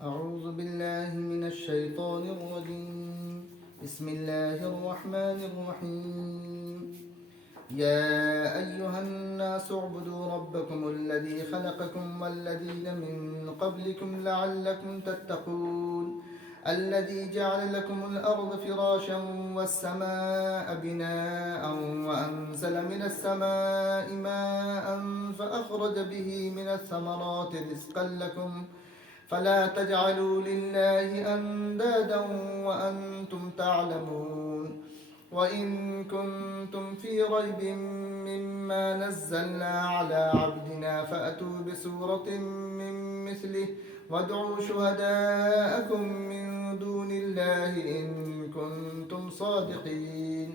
أعوذ بالله من الشيطان الرجيم. بسم الله الرحمن الرحيم. يا أيها الناس اعبدوا ربكم الذي خلقكم والذين من قبلكم لعلكم تتقون. الذي جعل لكم الأرض فراشا والسماء بناء وأنزل من السماء ماء فأخرج به من الثمرات رزقا لكم فلا تجعلوا لله أندادا وأنتم تعلمون. وإن كنتم في ريب مما نزلنا على عبدنا فأتوا بسورة من مثله وادعوا شهداءكم من دون الله إن كنتم صادقين.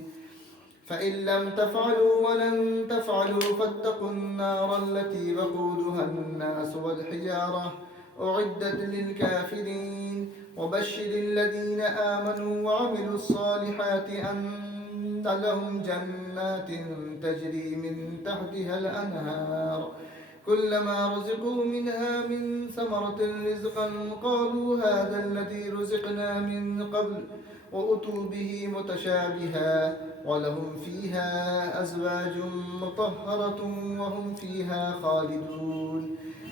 فإن لم تفعلوا ولن تفعلوا فاتقوا النار التي وقودها الناس والحجارة أعدت للكافرين. وبشر الذين آمنوا وعملوا الصالحات أن لهم جنات تجري من تحتها الأنهار كلما رزقوا منها من ثمرة رزقا قالوا هذا الذي رزقنا من قبل وأتوا به متشابها ولهم فيها أزواج مطهرة وهم فيها خالدون.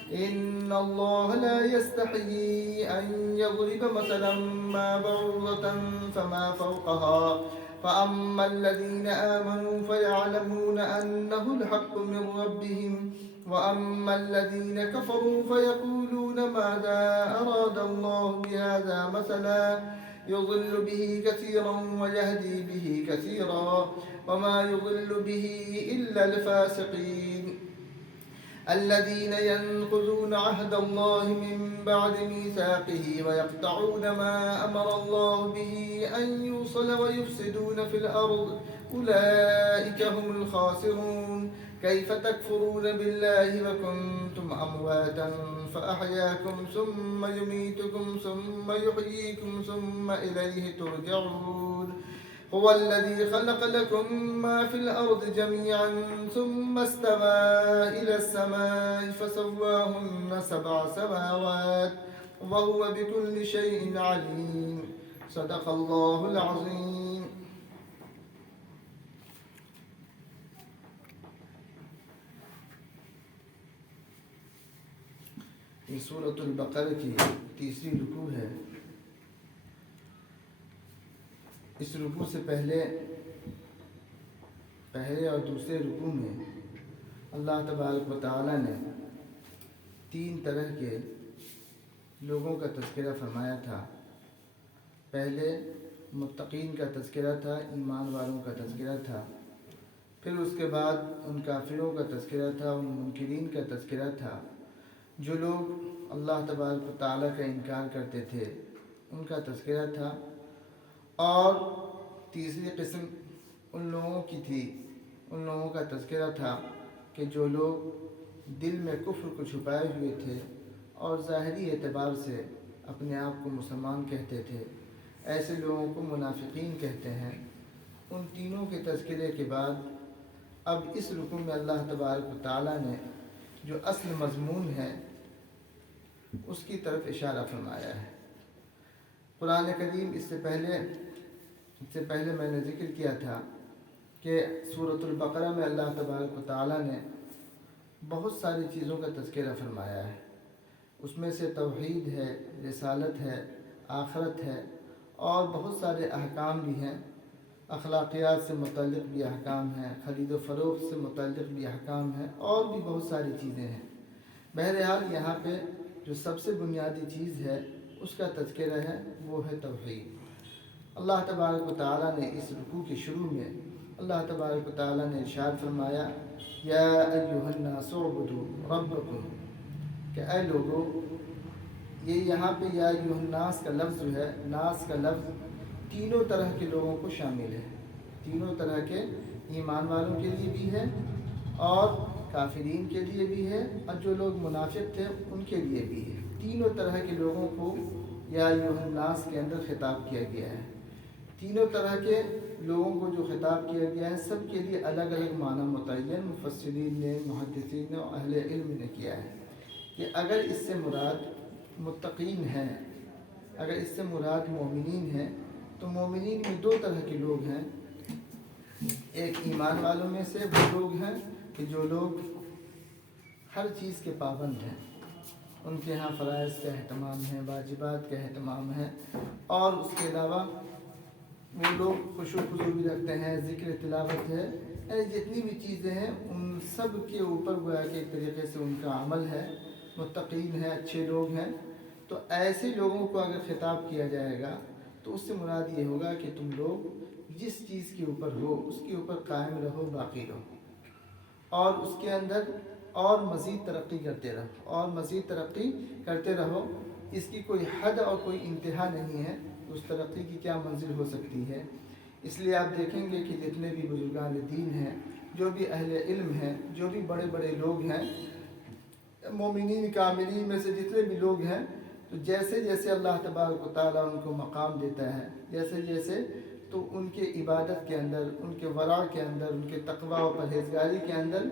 إن الله لا يستحيي أن يضرب مثلا ما بعوضة فما فوقها فأما الذين آمنوا فيعلمون أنه الحق من ربهم وأما الذين كفروا فيقولون ماذا أراد الله بهذا مثلا يضل به كثيرا ويهدي به كثيرا وما يضل به إلا الفاسقين الذين ينقضون عهد الله من بعد ميثاقه ويقطعون ما أمر الله به أن يوصل ويفسدون في الأرض أولئك هم الخاسرون. كيف تكفرون بالله وكنتم أمواتا فأحياكم ثم يميتكم ثم يحييكم ثم إليه ترجعون. هو الذي خلق لكم ما في الأرض جميعا ثم استوى إلى السماء فسواهن 7 سماوات وهو بكل شيء عليم. صدق الله العظيم. یہ سورۃ البقرہ کی تیسری رکوع ہے. اس رکوع سے پہلے اور دوسرے رکوع میں اللہ تبارک و تعالی نے 3 طرح کے لوگوں کا تذکرہ فرمایا تھا. پہلے متقین کا تذکرہ تھا، ایمان والوں کا تذکرہ تھا. پھر اس کے بعد ان کافروں کا تذکرہ تھا، ان منکرین کا تذکرہ تھا. جو لوگ اللہ تبارک و تعالیٰ کا انکار کرتے تھے ان کا تذکرہ تھا. اور تیسری قسم ان لوگوں کی تھی، ان لوگوں کا تذکرہ تھا کہ جو لوگ دل میں کفر کو چھپائے ہوئے تھے اور ظاہری اعتبار سے اپنے آپ کو مسلمان کہتے تھے. ایسے لوگوں کو منافقین کہتے ہیں. ان تینوں کے تذکرے کے بعد اب اس رکوع میں اللہ تبارک و تعالیٰ نے جو اصل مضمون ہے اس کی طرف اشارہ فرمایا ہے. قرآن کریم اس سے پہلے میں نے ذکر کیا تھا کہ سورۃ البقرہ میں اللہ تبارک و تعالیٰ نے بہت ساری چیزوں کا تذکرہ فرمایا ہے. اس میں سے توحید ہے، رسالت ہے، آخرت ہے اور بہت سارے احکام بھی ہیں. اخلاقیات سے متعلق بھی احکام ہیں، خرید و فروخت سے متعلق بھی احکام ہیں اور بھی بہت ساری چیزیں ہیں. بہرحال یہاں پہ جو سب سے بنیادی چیز ہے اس کا تذکرہ ہے وہ ہے توحید. اللہ تبارک و تعالیٰ نے اس رکوع کے شروع میں اللہ تبارک و تعالیٰ نے ارشاد فرمایا یا ایھا الناس اعبدوا ربکم، کہ اے لوگو. یہ یہاں پہ یا ایھا الناس کا لفظ جو ہے، ناس کا لفظ تینوں طرح کے لوگوں کو شامل ہے. تینوں طرح کے ایمان والوں کے لیے بھی ہے اور کافرین کے لیے بھی ہے اور جو لوگ منافق تھے ان کے لیے بھی ہے. تینوں طرح کے لوگوں کو یا ایھا الناس کے اندر خطاب کیا گیا ہے. تینوں طرح کے لوگوں کو جو خطاب کیا گیا ہے سب کے لیے الگ الگ معنی متعین مفسرین نے، محدثین نے اور اہل علم نے کیا ہے کہ اگر اس سے مراد متقین ہیں، اگر اس سے مراد مومنین ہیں تو مومنین میں دو طرح کے لوگ ہیں۔ ایک ایمان والوں میں سے وہ لوگ ہیں کہ جو لوگ ہر چیز کے پابند ہیں، ان کے ہاں فرائض کا اہتمام ہے، واجبات کا اہتمام ہے، اور اس کے علاوہ وہ لوگ خشوع و خضوع بھی رکھتے ہیں، ذکر تلاوت ہے، یعنی جتنی بھی چیزیں ہیں ان سب کے اوپر گویا کہ ایک طریقے سے ان کا عمل ہے، متقین ہیں، اچھے لوگ ہیں۔ تو ایسے لوگوں کو اگر خطاب کیا جائے گا تو اس سے مراد یہ ہوگا کہ تم لوگ جس چیز کے اوپر ہو اس کے اوپر قائم رہو، باقی رہو، اور اس کے اندر اور مزید ترقی کرتے رہو، اور مزید ترقی کرتے رہو۔ اس کی کوئی حد اور کوئی انتہا نہیں ہے، اس ترقی کی کیا منزل ہو سکتی ہے۔ اس لیے آپ دیکھیں گے کہ جتنے بھی بزرگان دین ہیں، جو بھی اہل علم ہیں، جو بھی بڑے بڑے لوگ ہیں، مومنین کاملین میں سے جتنے بھی لوگ ہیں، تو جیسے جیسے اللہ تبارک و تعالیٰ ان کو مقام دیتا ہے، جیسے جیسے تو ان کے عبادت کے اندر، ان کے ورع کے اندر، ان کے تقوی و پرہیزگاری کے اندر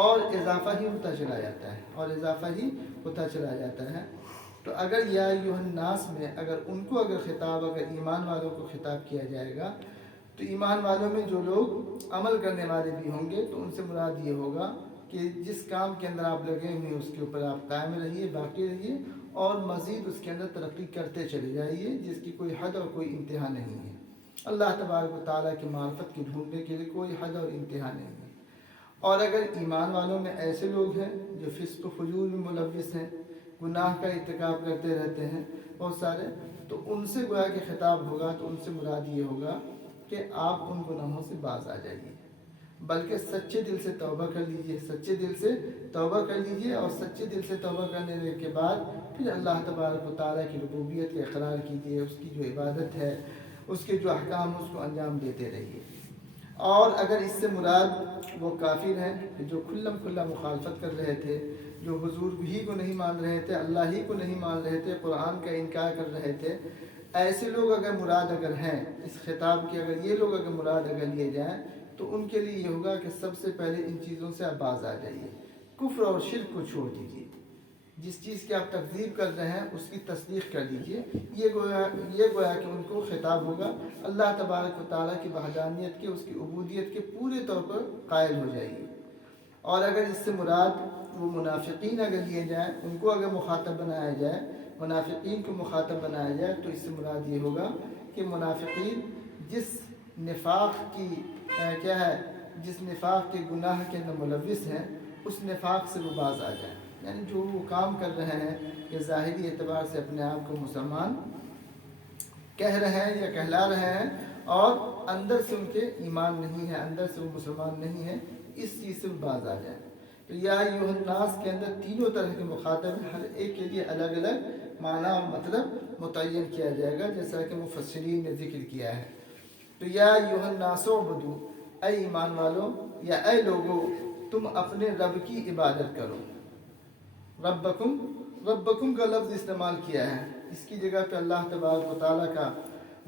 اور اضافہ ہی ہوتا چلا جاتا ہے، اور اضافہ ہی ہوتا چلا جاتا ہے۔ تو اگر یا ایھا الناس میں اگر ان کو اگر خطاب، اگر ایمان والوں کو خطاب کیا جائے گا تو ایمان والوں میں جو لوگ عمل کرنے والے بھی ہوں گے تو ان سے مراد یہ ہوگا کہ جس کام کے اندر آپ لگے ہوئے اس کے اوپر آپ قائم رہیے، باقی رہیے، اور مزید اس کے اندر ترقی کرتے چلے جائیے، جس کی کوئی حد اور کوئی انتہا نہیں ہے۔ اللہ تبارک و تعالیٰ کی معرفت کی ڈھونڈنے کے لیے کوئی حد اور انتہا نہیں ہے۔ اور اگر ایمان والوں میں ایسے لوگ ہیں جو فسق و فجور میں ملوث ہیں، گناہ کا ارتکاب کرتے رہتے ہیں بہت سارے، تو ان سے گویا کہ خطاب ہوگا تو ان سے مراد یہ ہوگا کہ آپ ان گناہوں سے باز آ جائیے، بلکہ سچے دل سے توبہ کر لیجئے، سچے دل سے توبہ کر لیجئے، اور سچے دل سے توبہ کرنے کے بعد پھر اللہ تبارک و تعالیٰ کی ربوبیت کا اقرار کیجئے، اس کی جو عبادت ہے، اس کے جو احکام اس کو انجام دیتے رہیے۔ اور اگر اس سے مراد وہ کافر ہیں جو کھلم کھلا مخالفت کر رہے تھے، جو حضور ہی کو نہیں مان رہے تھے، اللہ ہی کو نہیں مان رہے تھے، قرآن کا انکار کر رہے تھے، ایسے لوگ اگر مراد اگر ہیں اس خطاب کے، اگر یہ لوگ اگر مراد اگر لیے جائیں تو ان کے لیے یہ ہوگا کہ سب سے پہلے ان چیزوں سے آپ باز آ جائیے، کفر اور شرک کو چھوڑ دیجیے، جس چیز کی آپ تکذیب کر رہے ہیں اس کی تصدیق کر لیجیے۔ یہ گویا کہ ان کو خطاب ہوگا، اللہ تبارک و تعالیٰ کی وحدانیت کے، اس کی عبودیت کے پورے طور پر قائل ہو جائیے۔ اور اگر اس سے مراد وہ منافقین اگر لیے جائیں، ان کو اگر مخاطب بنایا جائے، منافقین کو مخاطب بنایا جائے، تو اس سے مراد یہ ہوگا کہ منافقین جس نفاق کی کیا ہے، جس نفاق کے گناہ کے اندر ملوث ہیں، اس نفاق سے وہ باز آ جائیں، یعنی جو وہ کام کر رہے ہیں کہ ظاہری اعتبار سے اپنے آپ کو مسلمان کہہ رہے ہیں یا کہلا رہے ہیں، اور اندر سے ان کے ایمان نہیں ہے، اندر سے وہ مسلمان نہیں ہے، اس چیز سے وہ باز آ جائیں۔ تو یا ایھا الناس کے اندر تینوں طرح کے مخاطب ہیں، ہر ایک کے لیے الگ الگ معنی اور مطلب متعین کیا جائے گا، جیسا کہ مفسرین نے ذکر کیا ہے۔ تو یا ایھا الناس اعبدوا، اے ایمان والو یا اے لوگو، تم اپنے رب کی عبادت کرو۔ ربکم کا لفظ استعمال کیا ہے، اس کی جگہ پہ اللہ تبارک و تعالیٰ کا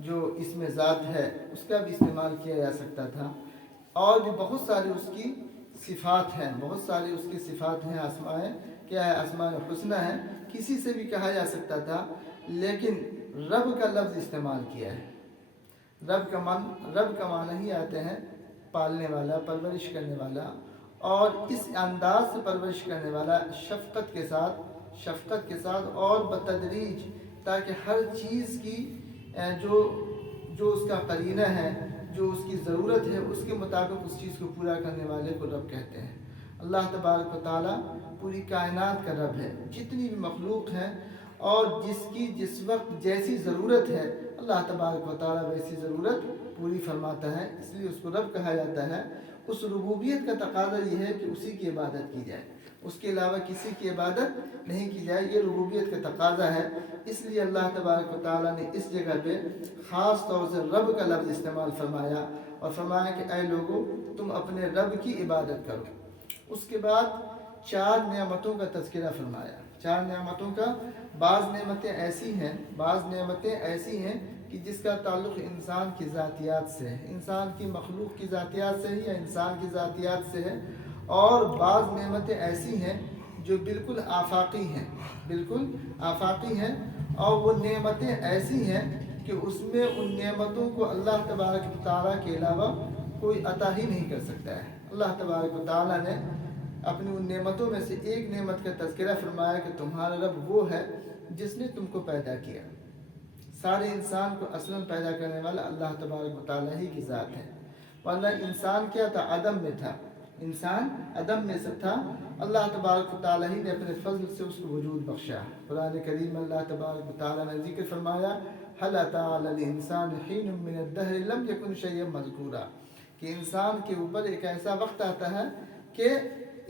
جو اسم ذات ہے اس کا بھی استعمال کیا جا سکتا تھا، اور بھی بہت سارے اس کی صفات ہیں، بہت سارے اس کی صفات ہیں، اسماء کیا ہے، اسماء الحسنی ہیں، کسی سے بھی کہا جا سکتا تھا، لیکن رب کا لفظ استعمال کیا ہے۔ رب کا معنی ہی آتے ہیں پالنے والا، پرورش کرنے والا، اور اس انداز سے پرورش کرنے والا، شفقت کے ساتھ اور بتدریج، تاکہ ہر چیز کی جو اس کا قرینہ ہے، جو اس کی ضرورت ہے، اس کے مطابق اس چیز کو پورا کرنے والے کو رب کہتے ہیں۔ اللہ تبارک و تعالیٰ پوری کائنات کا رب ہے، جتنی بھی مخلوق ہیں اور جس کی جس وقت جیسی ضرورت ہے اللہ تبارک و تعالیٰ ویسی ضرورت پوری فرماتا ہے، اس لیے اس کو رب کہا جاتا ہے۔ اس ربوبیت کا تقاضا یہ ہے کہ اسی کی عبادت کی جائے، اس کے علاوہ کسی کی عبادت نہیں کی جائے، یہ ربوبیت کا تقاضا ہے۔ اس لیے اللہ تبارک و تعالیٰ نے اس جگہ پہ خاص طور سے رب کا لفظ استعمال فرمایا، اور فرمایا کہ اے لوگو تم اپنے رب کی عبادت کرو۔ اس کے بعد 4 نعمتوں کا تذکرہ فرمایا۔ 4 نعمتوں کا، بعض نعمتیں ایسی ہیں کہ جس کا تعلق انسان کی ذاتیات سے ہے، انسان کی مخلوق کی ذاتیات سے ہے یا انسان کی ذاتیات سے ہے، اور بعض نعمتیں ایسی ہیں جو بالکل آفاقی ہیں، بالکل آفاقی ہیں، اور وہ نعمتیں ایسی ہیں کہ اس میں ان نعمتوں کو اللہ تبارک و تعالیٰ کے علاوہ کوئی عطا ہی نہیں کر سکتا ہے۔ اللہ تبارک و تعالیٰ نے اپنی ان نعمتوں میں سے ایک نعمت کا تذکرہ فرمایا کہ تمہارا رب وہ ہے جس نے تم کو پیدا کیا۔ سارے انسان کو اصلاً پیدا کرنے والا اللہ تبارک و تعالیٰ ہی کی ذات ہے، ورنہ انسان کیا تھا؟ عدم میں تھا، انسان عدم میں سے تھا، اللہ تبارک و تعالیٰ ہی نے اپنے فضل سے اس کو وجود بخشا۔ قرآن کریم اللہ تبارک و تعالیٰ نے ذکر فرمایا هل أتى على الإنسان حين من الدهر لم يكن شيئا مذكورا، کہ انسان کے اوپر ایک ایسا وقت آتا ہے کہ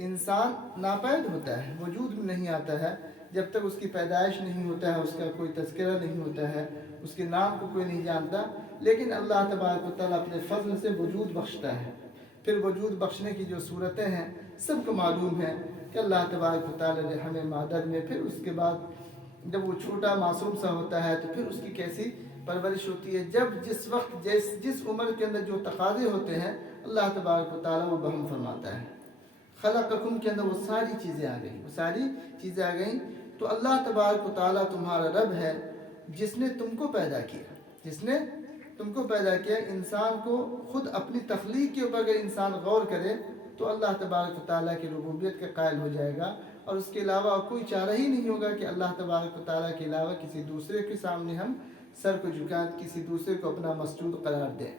انسان ناپید ہوتا ہے، وجود میں نہیں آتا ہے، جب تک اس کی پیدائش نہیں ہوتا ہے، اس کا کوئی تذکرہ نہیں ہوتا ہے، اس کے نام کو کوئی نہیں جانتا، لیکن اللہ تبارک و تعالیٰ اپنے فضل سے وجود بخشتا ہے۔ پھر وجود بخشنے کی جو صورتیں ہیں سب کو معلوم ہے کہ اللہ تبارک و تعالیٰ نے ہمیں مادر میں، پھر اس کے بعد جب وہ چھوٹا معصوم سا ہوتا ہے تو پھر اس کی کیسی پرورش ہوتی ہے، جب جس وقت جس عمر کے اندر جو تقاضے ہوتے ہیں اللہ تبارک و تعالیٰ وہ بہم فرماتا ہے۔ خلقکم کے اندر وہ ساری چیزیں آ گئیں، وہ ساری چیزیں آ گئیں، تو اللہ تبارک و تعالیٰ تمہارا رب ہے جس نے تم کو پیدا کیا، جس نے تم کو پیدا کیا۔ انسان کو خود اپنی تخلیق کے اوپر اگر انسان غور کرے تو اللہ تبارک و تعالیٰ کی ربوبیت کے قائل ہو جائے گا، اور اس کے علاوہ کوئی چارہ ہی نہیں ہوگا کہ اللہ تبارک و تعالیٰ کے علاوہ کسی دوسرے کے سامنے ہم سر کو جھکائیں، کسی دوسرے کو اپنا مسجود قرار دیں۔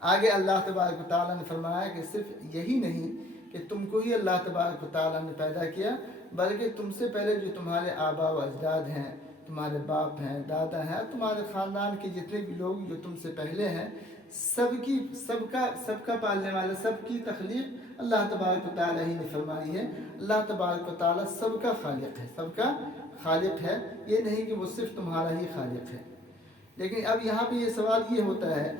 آگے اللہ تبارک و تعالیٰ نے فرمایا کہ صرف یہی نہیں کہ تم کو ہی اللہ تبارک و تعالیٰ نے پیدا کیا، بلکہ تم سے پہلے جو تمہارے آبا و اجداد ہیں، تمہارے باپ ہیں، دادا ہیں، تمہارے خاندان کے جتنے بھی لوگ جو تم سے پہلے ہیں، سب کا پالنے والا، سب کی تخلیق اللہ تبارک و تعالیٰ ہی نے فرمائی ہے۔ اللہ تبارک و تعالیٰ سب کا خالق ہے، سب کا خالق ہے، یہ نہیں کہ وہ صرف تمہارا ہی خالق ہے۔ لیکن اب یہاں پہ یہ سوال یہ ہوتا ہے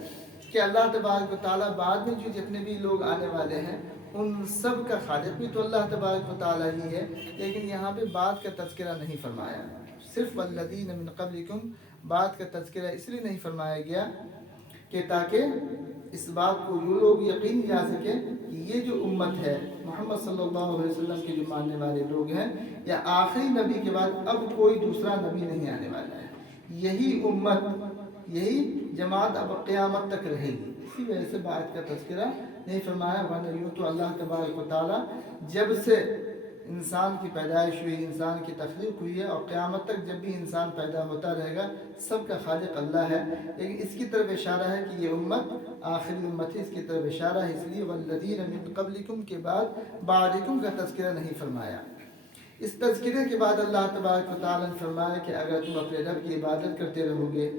کہ اللہ تبارک و تعالیٰ بعد میں جو جتنے بھی لوگ آنے والے ہیں ان سب کا خالق بھی تو اللہ تبارک و تعالیٰ ہی ہے، لیکن یہاں پہ بات کا تذکرہ نہیں فرمایا، صرف والذین من قبلکم بات کا تذکرہ اس لیے نہیں فرمایا گیا کہ تاکہ اس بات کو یہ لوگ یقین جا سکے کہ یہ جو امت ہے محمد صلی اللہ علیہ وسلم کے جو ماننے والے لوگ ہیں، یا آخری نبی کے بعد اب کوئی دوسرا نبی نہیں آنے والا ہے، یہی امت، یہی جماعت اب قیامت تک رہے گی، اسی وجہ سے بات کا تذکرہ نہیں فرمایا۔ ورنہ یوں تو اللہ تبارک و تعالیٰ جب سے انسان کی پیدائش ہوئی، انسان کی تخلیق ہوئی ہے، اور قیامت تک جب بھی انسان پیدا ہوتا رہے گا، سب کا خالق اللہ ہے، لیکن اس کی طرف اشارہ ہے کہ یہ امت آخری امت ہے، اس کی طرف اشارہ ہے، اس لیے والذین من قبلکم کے بعد بعدکم کا تذکرہ نہیں فرمایا۔ اس تذکرے کے بعد اللہ تبارک و تعالیٰ نے فرمایا کہ اگر تم اپنے رب کی عبادت کرتے رہو گے،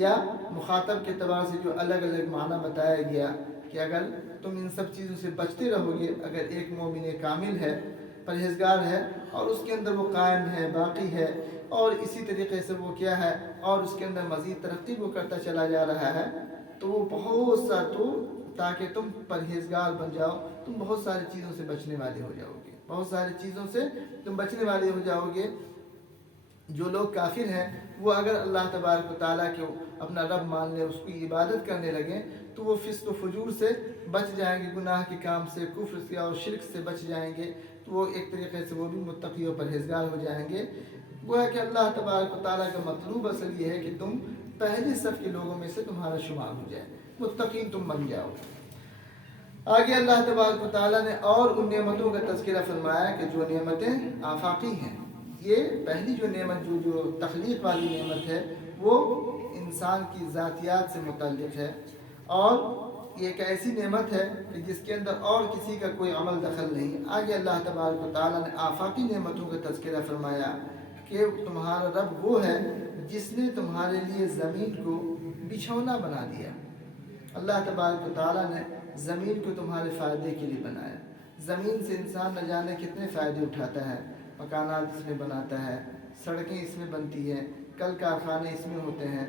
یا مخاطب کے اعتبار سے جو الگ الگ معنی بتایا گیا کہ اگر تم ان سب چیزوں سے بچتے رہو گے، اگر ایک مومن کامل ہے، پرہیزگار ہے، اور اس کے اندر وہ قائم ہے، باقی ہے، اور اسی طریقے سے وہ کیا ہے، اور اس کے اندر مزید ترقی وہ کرتا چلا جا رہا ہے، تو وہ بہت سا تو تاکہ تم پرہیزگار بن جاؤ، تم بہت ساری چیزوں سے بچنے والے ہو جاؤ گے، بہت ساری چیزوں سے تم بچنے والے ہو جاؤ گے۔ جو لوگ کافر ہیں وہ اگر اللہ تبارک و تعالیٰ کو اپنا رب مان لیں، اس کی عبادت کرنے لگیں، تو وہ فسق و فجور سے بچ جائیں گے، گناہ کے کام سے، کفر سے اور شرک سے بچ جائیں گے، تو وہ ایک طریقے سے وہ بھی متقی و پرہیزگار ہو جائیں گے۔ وہ ہے کہ اللہ تبارک و تعالیٰ کا مطلوب اصل یہ ہے کہ تم پہلی صف کے لوگوں میں سے تمہارا شمار ہو جائے، متقین تم بن جاؤ۔ آگے اللہ تبارک و تعالیٰ نے اور ان نعمتوں کا تذکرہ فرمایا کہ جو نعمتیں آفاقی ہیں، یہ پہلی جو نعمت جو تخلیق والی نعمت ہے وہ انسان کی ذاتیات سے متعلق ہے، اور یہ ایک ایسی نعمت ہے کہ جس کے اندر اور کسی کا کوئی عمل دخل نہیں۔ آگے اللہ تبارک و تعالیٰ نے آفاقی نعمتوں کا تذکرہ فرمایا کہ تمہارا رب وہ ہے جس نے تمہارے لیے زمین کو بچھونا بنا دیا۔ اللہ تبارک و تعالیٰ نے زمین کو تمہارے فائدے کے لیے بنایا۔ زمین سے انسان نہ جانے کتنے فائدے اٹھاتا ہے، مکانات اس میں بناتا ہے، سڑکیں اس میں بنتی ہیں، کل کارخانے اس میں ہوتے ہیں،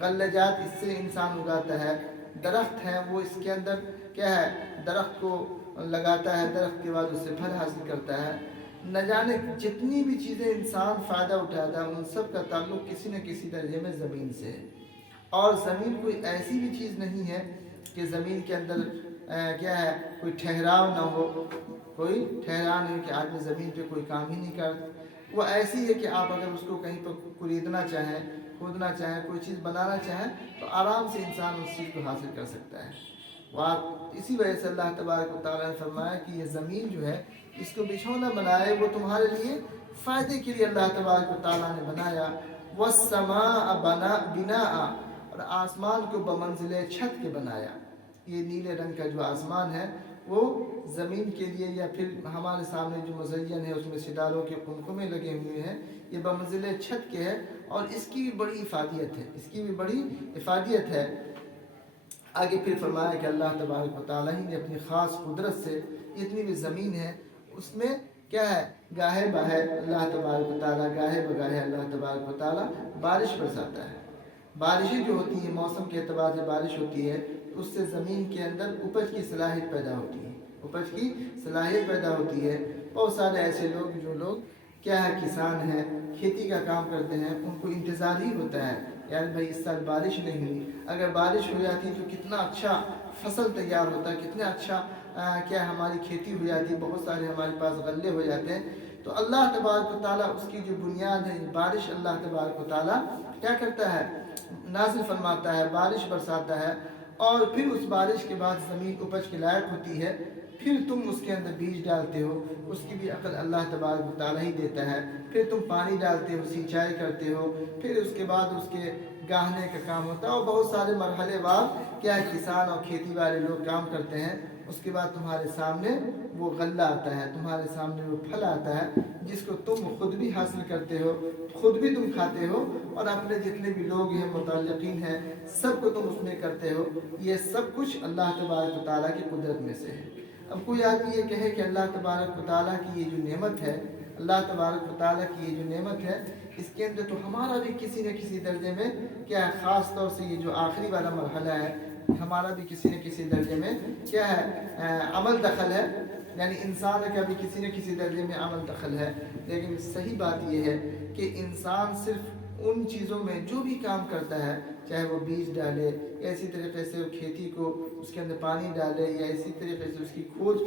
غلجات اس سے انسان اگاتا ہے، درخت ہیں وہ اس کے اندر کیا ہے، درخت کو لگاتا ہے، درخت کے بعد اس سے پھل حاصل کرتا ہے، نہ جانے جتنی بھی چیزیں انسان فائدہ اٹھاتا ہے ان سب کا تعلق کسی نہ کسی درجے میں زمین سے ہے۔ اور زمین کوئی ایسی بھی چیز نہیں ہے کہ زمین کے اندر کیا ہے کوئی ٹھہراؤ نہ ہو، کوئی ٹھہران نہیں کہ آدمی زمین پہ کوئی کام ہی نہیں کرتا. وہ ایسی ہے کہ آپ اگر اس کو کہیں پر خریدنا چاہیں، کھودنا چاہیں، کوئی چیز بنانا چاہیں تو آرام سے انسان اس چیز کو حاصل کر سکتا ہے. اسی وجہ سے اللہ تبارک و تعالیٰ نے فرمایا کہ یہ زمین جو ہے اس کو بچھونا بنائے، وہ تمہارے لیے فائدے کے لیے اللہ تبارک و تعالیٰ نے بنایا. والسماء بناء، اور آسمان کو بمنزل چھت کے بنایا. یہ نیلے رنگ کا جو آسمان ہے وہ زمین کے لیے، یا پھر ہمارے سامنے جو مزین ہے اس میں ستاروں کے قمقمے لگے ہوئے ہیں، یہ بمنزل چھت کے ہے، اور اس کی بھی بڑی افادیت ہے، اس کی بھی بڑی افادیت ہے. آگے پھر فرمایا کہ اللہ تبارک و تعالیٰ ہی نے اپنی خاص قدرت سے اتنی بھی زمین ہے اس میں کیا ہے، گاہے بہے اللہ تبارک و تعالیٰ، گاہے بگاہے اللہ تبارک و تعالیٰ بارش برساتا ہے. بارشیں جو ہوتی ہیں موسم کے اعتبار سے بارش ہوتی ہے، اس سے زمین کے اندر اپج کی صلاحیت پیدا ہوتی ہے، اپج کی صلاحیت پیدا ہوتی ہے. بہت سارے ایسے لوگ جو لوگ کیا ہے کسان ہیں، کھیتی کا کام کرتے ہیں، ان کو انتظار ہی ہوتا ہے یار بھائی اس سال بارش نہیں ہوئی، اگر بارش ہو جاتی تو کتنا اچھا فصل تیار ہوتا ہے، کتنا اچھا کیا ہماری کھیتی ہو جاتی، بہت سارے ہمارے پاس غلے ہو جاتے ہیں. تو اللہ تبارک و تعالیٰ اس کی جو بنیاد ہے بارش، اللہ تبارک و تعالیٰ کیا کرتا ہے، نازل فرماتا ہے، بارش برساتا ہے، اور پھر اس بارش کے بعد زمین اپج کے لائق ہوتی ہے. پھر تم اس کے اندر بیج ڈالتے ہو، اس کی بھی عقل اللہ تبارک و تعالیٰ ہی دیتا ہے. پھر تم پانی ڈالتے ہو، سینچائی کرتے ہو، پھر اس کے بعد اس کے گاہنے کا کام ہوتا ہے، اور بہت سارے مرحلے بعد کیا کسان اور کھیتی والے لوگ کام کرتے ہیں. اس کے بعد تمہارے سامنے وہ غلہ آتا ہے، تمہارے سامنے وہ پھل آتا ہے جس کو تم خود بھی حاصل کرتے ہو، خود بھی تم کھاتے ہو، اور اپنے جتنے بھی لوگ ہیں متعلقین ہیں سب کو تم اس میں کرتے ہو. یہ سب کچھ اللہ تبارک و تعالیٰ کی قدرت میں سے ہے. اب کوئی آدمی یہ کہے کہ اللہ تبارک و تعالیٰ کی یہ جو نعمت ہے، اللہ تبارک و تعالیٰ کی یہ جو نعمت ہے، اس کے اندر تو ہمارا بھی کسی نہ کسی درجے میں کیا ہے، خاص طور سے یہ جو آخری والا مرحلہ ہے، ہمارا بھی کسی نہ کسی درجے میں کیا ہے، عمل دخل ہے، یعنی انسان کا بھی کسی نہ کسی درجے میں عمل دخل ہے. لیکن صحیح بات یہ ہے کہ انسان صرف ان چیزوں میں جو بھی کام کرتا ہے، چاہے وہ بیج ڈالے، یا اسی طریقے سے وہ کھیتی کو اس کے اندر پانی ڈالے، یا اسی طریقے سے اس کی کھود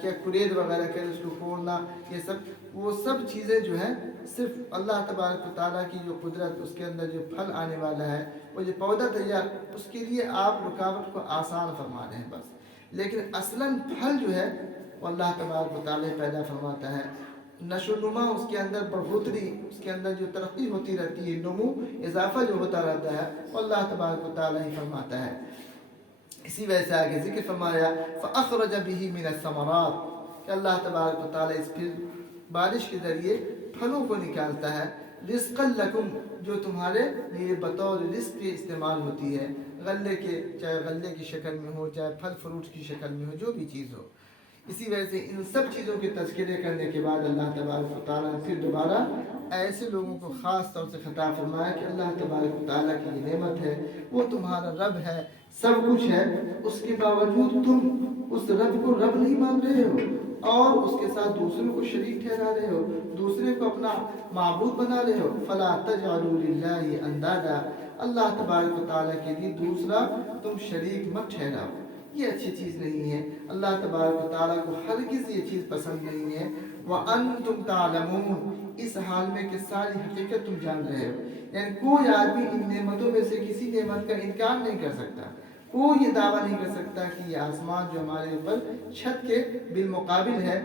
کیا کھرید وغیرہ کرے، اس کو کھودنا، یہ سب وہ سب چیزیں جو ہیں صرف اللہ تبارک و تعالیٰ کی جو قدرت، اس کے اندر جو پھل آنے والا ہے، وہ جو پودا تیار، اس کے لیے آپ رکاوٹ کو آسان فرما رہے ہیں بس. لیکن اصلاً پھل جو ہے وہ اللہ تبارک و تعالیٰ پیدا فرماتا ہے. نشو و نما، اس کے اندر بڑھوتری، اس کے اندر جو ترقی ہوتی رہتی ہے، نمو اضافہ جو ہوتا رہتا ہے، وہ اللہ تبارک و تعالیٰ ہی فرماتا ہے. اسی وجہ سے آگے ذکر فرمایا فَأَخْرَجَ بِهِ مِنَ الثَّمَرَاتِ کہ اللہ تبارک و تعالیٰ اس پھر بارش کے ذریعے پھلوں کو نکالتا ہے. رِزْقًا لَكُمْ جو تمہارے لیے بطور رزق کے استعمال ہوتی ہے، غلے کے، چاہے غلے کی شکل میں ہو، چاہے پھل فروٹ کی شکل میں ہو، جو بھی چیز ہو. اسی وجہ سے ان سب چیزوں کے تذکرے کرنے کے بعد اللہ تبارک و تعالیٰ نے پھر دوبارہ ایسے لوگوں کو خاص طور سے خطاب فرمایا کہ اللہ تبارک و تعالیٰ کی یہ نعمت ہے، وہ تمہارا رب ہے، سب کچھ ہے، اس کے باوجود تم اس رب کو رب نہیں مان رہے ہو، اور اس کے ساتھ دوسروں کو شریک ٹھہرا رہے ہو، دوسرے کو اپنا معبود بنا رہے ہو. فَلَا تَجْعَلُوا لِلَّهِ أَنْدَادًا اللہ تبارک و تعالیٰ کے لیے دوسرا تم شریک مت ٹھہراؤ. یہ اچھی چیز نہیں ہے. اللہ تبارک و تعالیٰ کو ہرگز یہ چیز پسند نہیں ہے. وَأَنْتُمْ تَعْلَمُونَ اس حال میں کہ ساری حقیقت تم جان رہے ہو. یعنی کوئی آدمی ان نعمتوں میں سے کسی نعمت کا انکار نہیں کر سکتا. کوئی یہ دعویٰ نہیں کر سکتا کہ یہ آسمان جو ہمارے اوپر چھت کے بالمقابل ہے،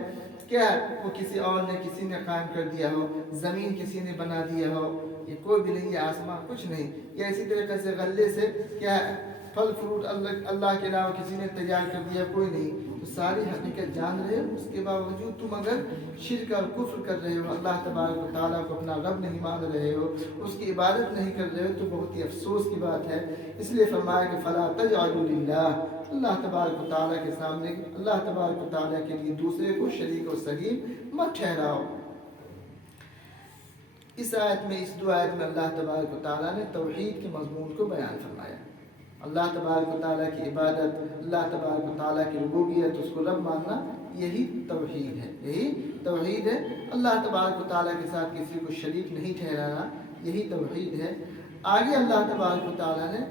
کیا وہ کسی اور نے، کسی نے قائم کر دیا ہو، زمین کسی نے بنا دیا ہو. یہ کوئی بھی نہیں، یہ آسمان کچھ نہیں. یا اسی طریقے سے غلے سے کیا پھل فروٹ اللہ کے علاوہ کسی نے تیار کر دیا، کوئی نہیں. تو ساری حقیقت جان رہے ہو، اس کے باوجود تم اگر شرک اور کفر کر رہے ہو، اللہ تبارک و تعالیٰ کو اپنا رب نہیں مان رہے ہو، اس کی عبادت نہیں کر رہے ہو، تو بہت ہی افسوس کی بات ہے. اس لیے فرمایا کہ فَلَا تَجْعَلُوا لِلَّهِ اللہ تبارک و تعالیٰ کے سامنے، اللہ تبارک و تعالیٰ کے لیے دوسرے کو شریک و شریک مت ٹھہراؤ. اس آیت میں، اس دو آیت میں اللہ تبارک و تعالیٰ نے توحید کے مضمون کو بیان فرمایا. اللہ تبارک و تعالیٰ کی عبادت، اللہ تبارک و تعالیٰ کی ربوبیت، اس کو رب ماننا، یہی توحید ہے، یہی توحید ہے. اللہ تبارک و تعالیٰ کے ساتھ کسی کو شریک نہیں ٹھہرانا، یہی توحید ہے. آگے اللہ تبارک و تعالیٰ نے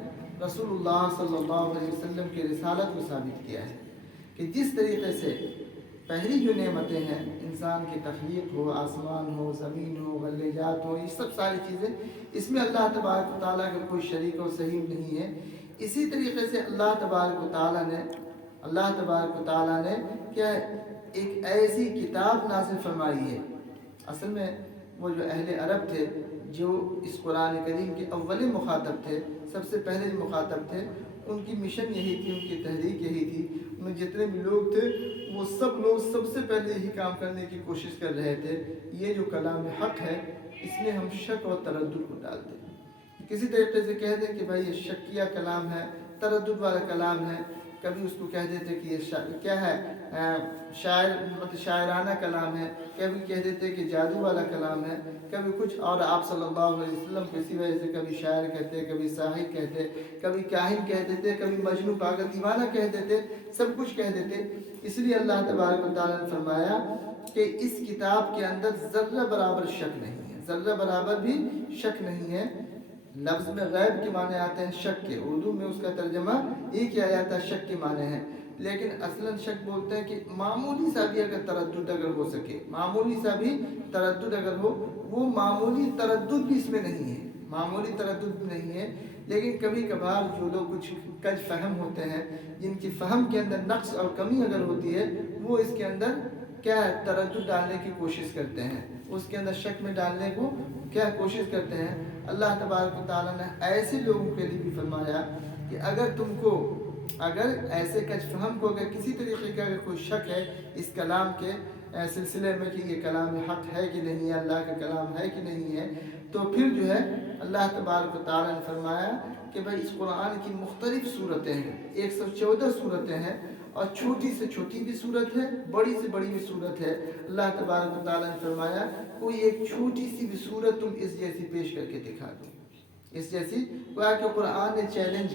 رسول اللہ صلی اللہ علیہ وسلم کی رسالت کو ثابت کیا ہے کہ جس طریقے سے پہلی جو نعمتیں ہیں انسان کی تخلیق ہو، آسمان ہو، زمین ہو، غلجات ہو، یہ سب ساری چیزیں، اس میں اللہ تبارک و تعالیٰ کا کوئی شریک و سہیم نہیں ہے۔ اسی طریقے سے اللہ تبارک و تعالیٰ نے کیا ایک ایسی کتاب نازل فرمائی ہے۔ اصل میں وہ جو اہل عرب تھے، جو اس قرآن کریم کے اولین مخاطب تھے، سب سے پہلے جو مخاطب تھے، ان کی مشن یہی تھی، ان کی تحریک یہی تھی، ان میں جتنے بھی لوگ تھے وہ سب لوگ سب سے پہلے یہی کام کرنے کی کوشش کر رہے تھے، یہ جو کلام حق ہے اس میں ہم شک اور تردد کو ڈال دیں، کسی طریقے سے کہہ دیں کہ بھائی یہ شکیہ کلام ہے، تردد والا کلام ہے، کبھی اس کو کہہ دیتے کہ یہ کیا ہے شاعرانہ کلام ہے، کبھی کہہ دیتے کہ جادو والا کلام ہے، کبھی کچھ اور آپ صلی اللہ علیہ وسلم کو اسی وجہ سے کبھی شاعر کہتے، کبھی ساحر کہتے، کبھی کاہن کہہ دیتے، کبھی مجنون پاگل دیوانہ کہہ دیتے، سب کچھ کہہ دیتے۔ اس لیے اللہ تبارک و تعالیٰ نے فرمایا کہ اس کتاب کے اندر ذرہ برابر شک نہیں ہے، ذرہ برابر بھی شک نہیں ہے۔ لفظ میں غیب کے معنی آتے ہیں شک کے، اردو میں اس کا ترجمہ یہ کیا جاتا ہے شک کے معنی ہے، لیکن اصلاً شک بولتے ہیں کہ معمولی سا بھی اگر تردد اگر ہو سکے، معمولی سا بھی تردد اگر ہو، وہ معمولی تردد بھی اس میں نہیں ہے، معمولی تردد بھی نہیں ہے، لیکن کبھی کبھار جو لوگ کچھ کج فہم ہوتے ہیں، جن کی فہم کے اندر نقص اور کمی اگر ہوتی ہے، وہ اس کے اندر کیا ہے تردد ڈالنے کی کوشش کرتے ہیں، اس کے اندر شک میں ڈالنے کو کیا کوشش کرتے ہیں۔ اللہ تبارک و تعالیٰ نے ایسے لوگوں کے لیے بھی فرمایا کہ اگر ایسے کج فہم کو اگر کسی طریقے کا اگر کوئی شک ہے اس کلام کے سلسلے میں کہ یہ کلام حق ہے کہ نہیں ہے، اللہ کا کلام ہے کہ نہیں ہے، تو پھر جو ہے اللہ تبارک و تعالیٰ نے فرمایا کہ بھائی اس قرآن کی مختلف صورتیں ہیں، 114 صورتیں ہیں، اور چھوٹی سے چھوٹی بھی صورت ہے، بڑی سے بڑی بھی صورت ہے۔ اللہ تبارک و تعالیٰ نے فرمایا کوئی ایک چھوٹی سی بھی صورت تم اس جیسی پیش کر کے دکھا دو، اس جیسی، کہ قرآن نے چیلنج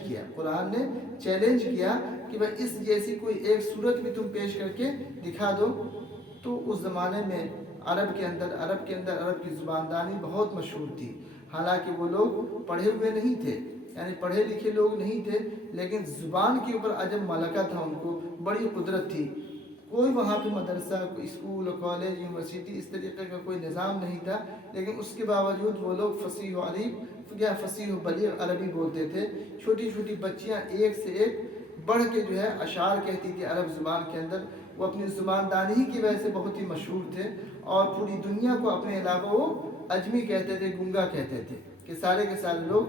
کیا کہ بھائی اس جیسی کوئی ایک صورت بھی تم پیش کر کے دکھا دو۔ تو اس زمانے میں عرب کی زباندانی بہت مشہور تھی، حالانکہ وہ لوگ پڑھے ہوئے نہیں تھے، یعنی پڑھے لکھے لوگ نہیں تھے، لیکن زبان کے اوپر عجب ملکہ تھا، ان کو بڑی قدرت تھی۔ کوئی وہاں پہ مدرسہ، کوئی اسکول، کالج، یونیورسٹی اس طریقے کا کوئی نظام نہیں تھا، لیکن اس کے باوجود وہ لوگ فصیح و بلیغ عربی بولتے تھے۔ چھوٹی چھوٹی بچیاں ایک سے ایک بڑھ کے جو ہے اشعار کہتی تھی عرب زبان کے اندر۔ وہ اپنی زباندانی کی وجہ سے بہت ہی مشہور تھے، اور پوری دنیا کو اپنے علاوہ وہ اجمی کہتے تھے، گنگا کہتے تھے، کہ سارے کے سارے لوگ،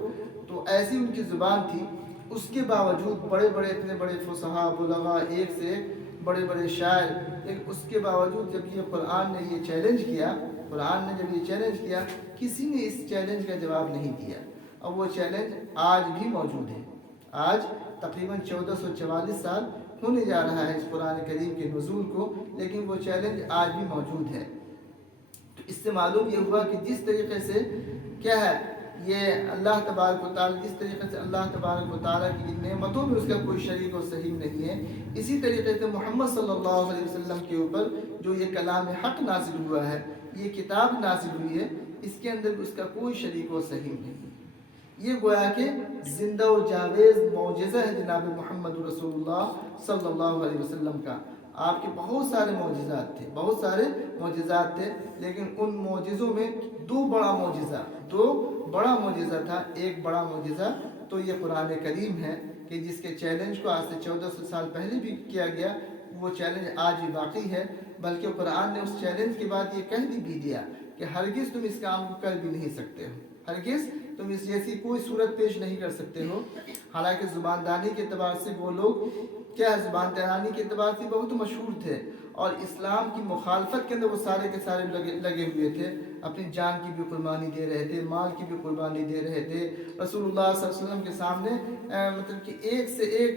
تو ایسی ان کی زبان تھی۔ اس کے باوجود بڑے بڑے اتنے بڑے فصحاء بلغاء، ایک سے ایک بڑے بڑے شاعر، لیکن اس کے باوجود جب یہ قرآن نے یہ چیلنج کیا، کسی نے اس چیلنج کا جواب نہیں دیا، اور وہ چیلنج آج بھی موجود ہے۔ آج تقریباً 1444 سال ہونے جا رہا ہے اس قرآن کریم کے نزول کو، لیکن وہ چیلنج آج بھی موجود ہے۔ تو اس سے معلوم یہ ہوا کہ جس طریقے سے کیا ہے یہ اللہ تبارک و تعالیٰ، جس طریقے سے اللہ تبارک و تعالیٰ کی نعمتوں میں اس کا کوئی شریک و سہیم نہیں ہے، اسی طریقے سے محمد صلی اللہ علیہ وسلم کے اوپر جو یہ کلام حق نازل ہوا ہے، یہ کتاب نازل ہوئی ہے، اس کے اندر اس کا کوئی شریک و سہیم نہیں ہے۔ یہ گویا کہ زندہ و جاویز معجزہ ہے جناب محمد رسول اللہ صلی اللہ علیہ وسلم کا۔ آپ کے بہت سارے معجزات تھے، لیکن ان معجزوں میں دو بڑا معجزہ تھا۔ ایک بڑا معجزہ تو یہ قرآن کریم ہے، کہ جس کے چیلنج کو آج سے 1400 سال پہلے بھی کیا گیا، وہ چیلنج آج بھی باقی ہے، بلکہ قرآن نے اس چیلنج کے بعد یہ کہہ بھی دیا کہ ہرگز تم اس کام کو کر بھی نہیں سکتے ہو، ہرگز تم اس جیسی کوئی صورت پیش نہیں کر سکتے ہو۔ حالانکہ زباندانی کے اعتبار سے وہ لوگ زباندانی کے اعتبار سے بہت مشہور تھے، اور اسلام کی مخالفت کے اندر وہ سارے کے سارے لگے ہوئے تھے، اپنی جان کی بھی قربانی دے رہے تھے، مال کی بھی قربانی دے رہے تھے، رسول اللہ صلی اللہ علیہ وسلم کے سامنے مطلب کہ ایک سے ایک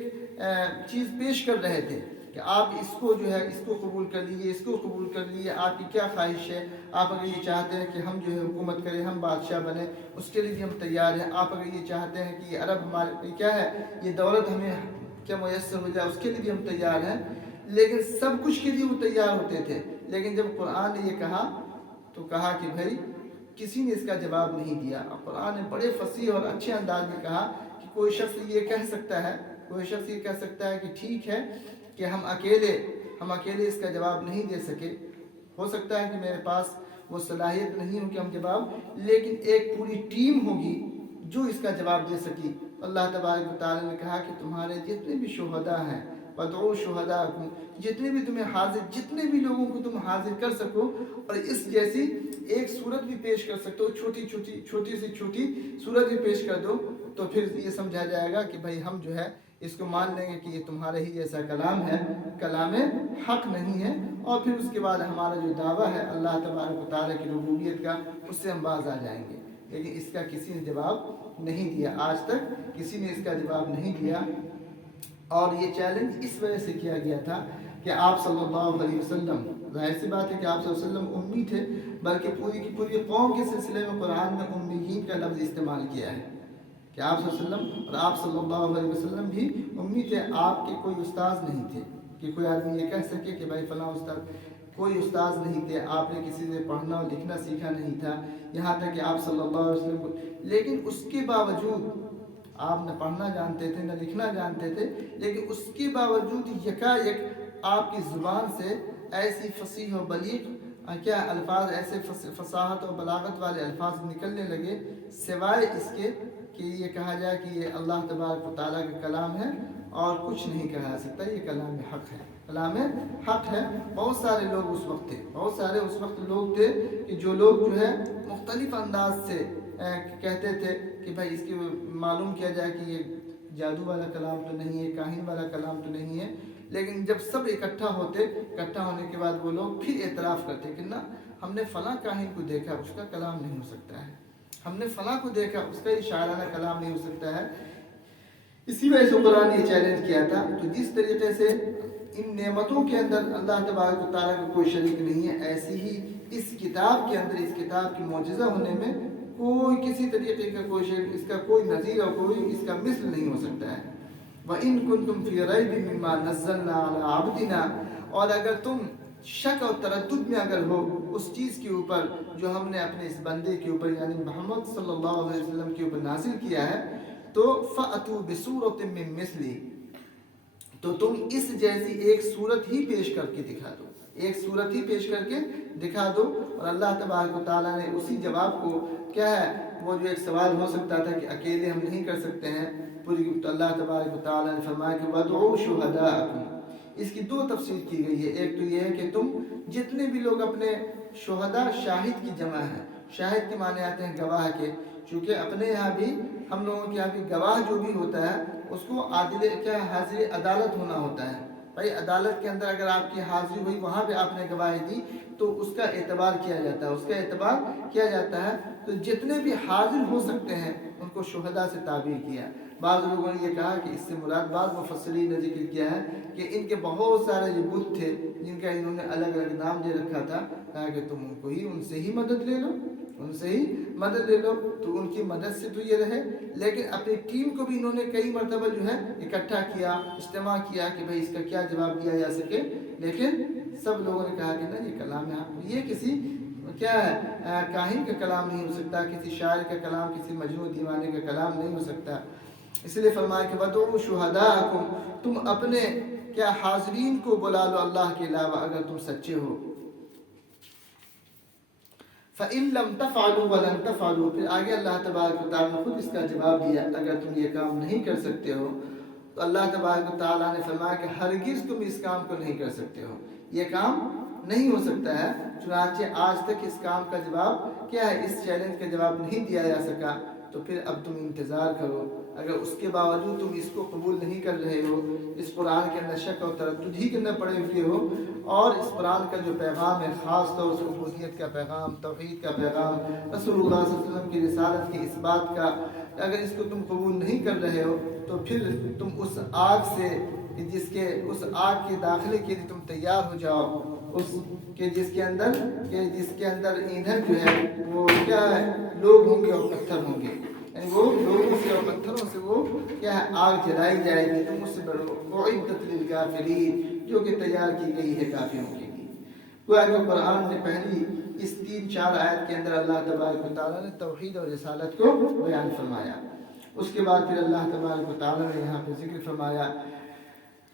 چیز پیش کر رہے تھے کہ آپ اس کو جو ہے اس کو قبول کر لیجیے، اس کو قبول کر لیجیے، آپ کی کیا خواہش ہے، آپ اگر یہ چاہتے ہیں کہ ہم جو ہے حکومت کریں، ہم بادشاہ بنیں، اس کے لیے بھی ہم تیار ہیں، آپ اگر یہ چاہتے ہیں کہ یہ عرب ہمارے کیا ہے، یہ دولت ہمیں کیا میسر ہو جائے، اس کے لیے بھی ہم تیار ہیں۔ لیکن سب کچھ کے لیے وہ تیار ہوتے تھے، لیکن جب قرآن نے یہ کہا تو کہا کہ بھائی کسی نے اس کا جواب نہیں دیا۔ اور قرآن نے بڑے فصیح اور اچھے انداز میں کہا کہ کوئی شخص یہ کہہ سکتا ہے کہ ٹھیک ہے کہ ہم اکیلے ہم اکیلے اس کا جواب نہیں دے سکے، ہو سکتا ہے کہ میرے پاس وہ صلاحیت نہیں ہو کہ ہم جواب، لیکن ایک پوری ٹیم ہوگی جو اس کا جواب دے سکی۔ اللہ تبارک و تعالیٰ نے کہا کہ تمہارے جتنے بھی شہداء ہیں، وَادْعُوا شُهَدَاءَكُمْ، جتنے بھی تمہیں حاضر، جتنے بھی لوگوں کو تم حاضر کر سکو اور اس جیسی ایک صورت بھی پیش کر سکتے ہو، چھوٹی سے چھوٹی صورت بھی پیش کر دو، تو پھر یہ سمجھا جائے گا کہ بھائی ہم جو ہے اس کو مان لیں گے کہ یہ تمہارے ہی جیسا کلام ہے، کلام حق نہیں ہے، اور پھر اس کے بعد ہمارا جو دعویٰ ہے اللہ تبارک و تعالیٰ کی ربوبیت کا، اس سے ہم باز آ جائیں گے۔ لیکن اس کا کسی نے جواب نہیں دیا، آج تک کسی نے اس کا جواب نہیں دیا۔ اور یہ چیلنج اس وجہ سے کیا گیا تھا کہ آپ صلی اللہ علیہ وسلم، ظاہر سی بات ہے کہ آپ صلی اللہ علیہ وسلم امی تھے، بلکہ پوری کی پوری قوم کے سلسلے میں قرآن میں امیین کا لفظ استعمال کیا ہے کہ آپ صلی اللہ علیہ وسلم اور آپ صلی اللہ علیہ وسلم بھی امی تھے، آپ کے کوئی استاذ نہیں تھے کہ کوئی آدمی یہ کہہ سکے کہ بھائی فلاں استاد، کوئی استاذ نہیں تھے، آپ نے کسی سے پڑھنا اور لکھنا سیکھا نہیں تھا، یہاں تک کہ آپ صلی اللہ علیہ وسلم کو، لیکن اس کے باوجود آپ نہ پڑھنا جانتے تھے نہ لکھنا جانتے تھے، لیکن اس کے باوجود یکایک آپ کی زبان سے ایسی فصیح و بلیغ کیا الفاظ، ایسے فصاحت و بلاغت والے الفاظ نکلنے لگے، سوائے اس کے کہ یہ کہا جائے کہ یہ اللہ تبارک و تعالیٰ کا کلام ہے اور کچھ نہیں کہا جا سکتا، یہ کلام حق ہے، کلام حق ہے۔ بہت سارے لوگ اس وقت تھے، بہت سارے اس وقت لوگ تھے کہ جو لوگ جو ہے مختلف انداز سے کہتے تھے کہ بھائی اس کی معلوم کیا جائے کہ یہ جادو والا کلام تو نہیں ہے، کاہن والا کلام تو نہیں ہے، لیکن جب سب اکٹھا ہونے کے بعد وہ لوگ پھر اعتراف کرتے کہ نہ، ہم نے فلاں کاہن کو دیکھا، اس کا کلام نہیں ہو سکتا ہے، ہم نے فلاں کو دیکھا، اس کا شاعرانہ کلام نہیں ہو سکتا ہے۔ اسی وجہ سے قرآن نے یہ چیلنج کیا تھا۔ تو جس طریقے سے ان نعمتوں کے اندر اللہ تبارک و تعالیٰ کا کوئی شریک نہیں ہے، ایسی ہی اس کتاب کے اندر، اس کتاب کی معجزہ ہونے میں کوئی کسی طریقے کا کوئی شریک، اس کا کوئی نظیر اور کوئی اس کا مثل نہیں ہو سکتا ہے۔ وَإِن كُنتُمْ فِي رَيْبٍ مِّمَّا نَزَّلْنَا عَلَىٰ عَبْدِنَا، اور اگر تم شک اور تردد میں اگر ہو اس چیز کے اوپر جو ہم نے اپنے اس بندے کے اوپر یعنی محمد صلی اللہ علیہ وسلم کے اوپر نازل کیا ہے، تو فَأْتُوا بِسُورَةٍ مِّن مِّثْلِهِ، تو تم اس جیسی ایک صورت ہی پیش کر کے دکھا دو، ایک صورت ہی پیش کر کے دکھا دو۔ اور اللہ تبارک و تعالیٰ نے اسی جواب کو، کیا ہے وہ جو ایک سوال ہو سکتا تھا کہ اکیلے ہم نہیں کر سکتے ہیں پوری، تو اللہ تبارک و تعالیٰ نے فرمایا کہ وَادْعُوا شُهَدَاءَكُمْ۔ اس کی دو تفسیر کی گئی ہے، ایک تو یہ ہے کہ تم جتنے بھی لوگ اپنے شہداء، شاہد کی جمع ہے، شاہد کے معنی آتے ہیں گواہ کے، چونکہ اپنے یہاں بھی ہم لوگوں کے یہاں بھی گواہ جو بھی ہوتا ہے اس کو عادل، کیا حاضر عدالت ہونا ہوتا ہے۔ بھائی عدالت کے اندر اگر آپ کی حاضری ہوئی، وہاں پہ آپ نے گواہی دی تو اس کا اعتبار کیا جاتا ہے، اس کا اعتبار کیا جاتا ہے۔ تو جتنے بھی حاضر ہو سکتے ہیں ان کو شہداء سے تعبیر کیا۔ بعض لوگوں نے یہ کہا کہ اس سے مراد، بعض مفسرین نے ذکر کیا ہے کہ ان کے بہت سارے جو بت تھے جن کا انہوں نے الگ الگ نام دے رکھا تھا، کہا کہ تم ان سے ہی مدد لے لو، ان سے ہی مدد لے لو، تو ان کی مدد سے تو یہ رہے، لیکن اپنی ٹیم کو بھی انہوں نے کئی مرتبہ جو ہے اکٹھا کیا، اجتماع کیا کہ بھائی اس کا کیا جواب دیا جا سکے، لیکن سب لوگوں نے کہا کہ نہ، یہ کلام ہے، یہ کسی کیا ہے کاہن کا کلام نہیں ہو سکتا، کسی شاعر کا کلام، کسی مجنون دیوانے کا کلام نہیں ہو سکتا۔ اس لیے فرمایا کہ وَادْعُوا شُهَدَاءَكُمْ، تم اپنے کیا حاضرین کو بلا لو اللہ کے علاوہ اگر تم سچے ہو۔ فَإِن لَمْ تَفْعَلُوا وَلَن تَفْعَلُوا، پھر آگے اللہ تبارک و تعالیٰ نے خود اس کا جواب دیا، اگر تم یہ کام نہیں کر سکتے ہو تو اللہ تبارک و تعالیٰ نے فرمایا کہ ہرگز تم اس کام کو نہیں کر سکتے ہو، یہ کام نہیں ہو سکتا ہے۔ چنانچہ آج تک اس کام کا جواب کیا ہے، اس چیلنج کا جواب نہیں دیا جا سکا، تو پھر اب تم انتظار کرو۔ اگر اس کے باوجود تم اس کو قبول نہیں کر رہے ہو، اس قرآن کے اندر شک اور تردد ہی کے اندر پڑے ہوئے ہو، اور اس قرآن کا جو پیغام ہے خاص طور سے عبودیت کا پیغام، توحید کا پیغام، رسول اللہ صلی اللہ علیہ وسلم کی رسالت کی اس بات کا، اگر اس کو تم قبول نہیں کر رہے ہو، تو پھر تم اس آگ سے اس آگ کے داخلے کے لیے تم تیار ہو جاؤ، جس کے اندر ایندھن جو ہے وہ کیا ہے، لوگ ہوں گے اور پتھر ہوں گے، یعنی وہ لوگوں سے اور پتھروں سے وہ کیا ہے آگ جلائی جائے گی، تم اس سے بڑھو، اعدت للکافرین، جو کہ تیار کی گئی ہے کافروں کے لیے۔ گویا کہ قرآن نے پہلی اس 3-4 آیت کے اندر اللہ تبارک و تعالیٰ نے توحید اور رسالت کو بیان فرمایا۔ اس کے بعد پھر اللہ تبارک و تعالیٰ نے یہاں پہ ذکر فرمایا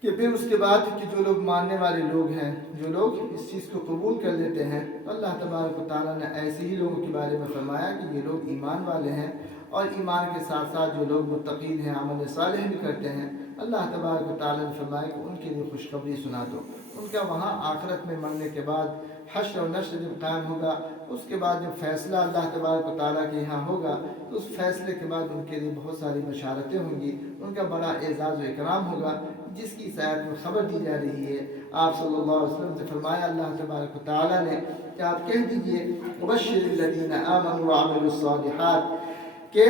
کہ پھر اس کے بعد کہ جو لوگ ماننے والے لوگ ہیں، جو لوگ اس چیز کو قبول کر لیتے ہیں، اللہ تبارک و تعالیٰ نے ایسے ہی لوگوں کے بارے میں فرمایا کہ یہ لوگ ایمان والے ہیں، اور ایمان کے ساتھ ساتھ جو لوگ متقین ہیں، عمل صالح بھی کرتے ہیں، اللہ تبارک و تعالیٰ نے فرمایا کہ ان کے لیے خوشخبری سنا دو۔ ان کا وہاں آخرت میں مرنے کے بعد حشر و نشر جب قائم ہوگا، اس کے بعد جب فیصلہ اللہ تبارک و تعالیٰ کے یہاں ہوگا، تو اس فیصلے کے بعد ان کے لیے بہت ساری بشارتیں ہوں گی، ان کا بڑا اعزاز و اکرام ہوگا، جس کی سائد میں خبر دی جا رہی ہے۔ آپ صلی اللہ علیہ وسلم سے فرمایا اللہ تبارک و تعالیٰ نے کہ آپ کہہ دیجئے وبشر الذین آمنوا وعملوا الصالحات، کہ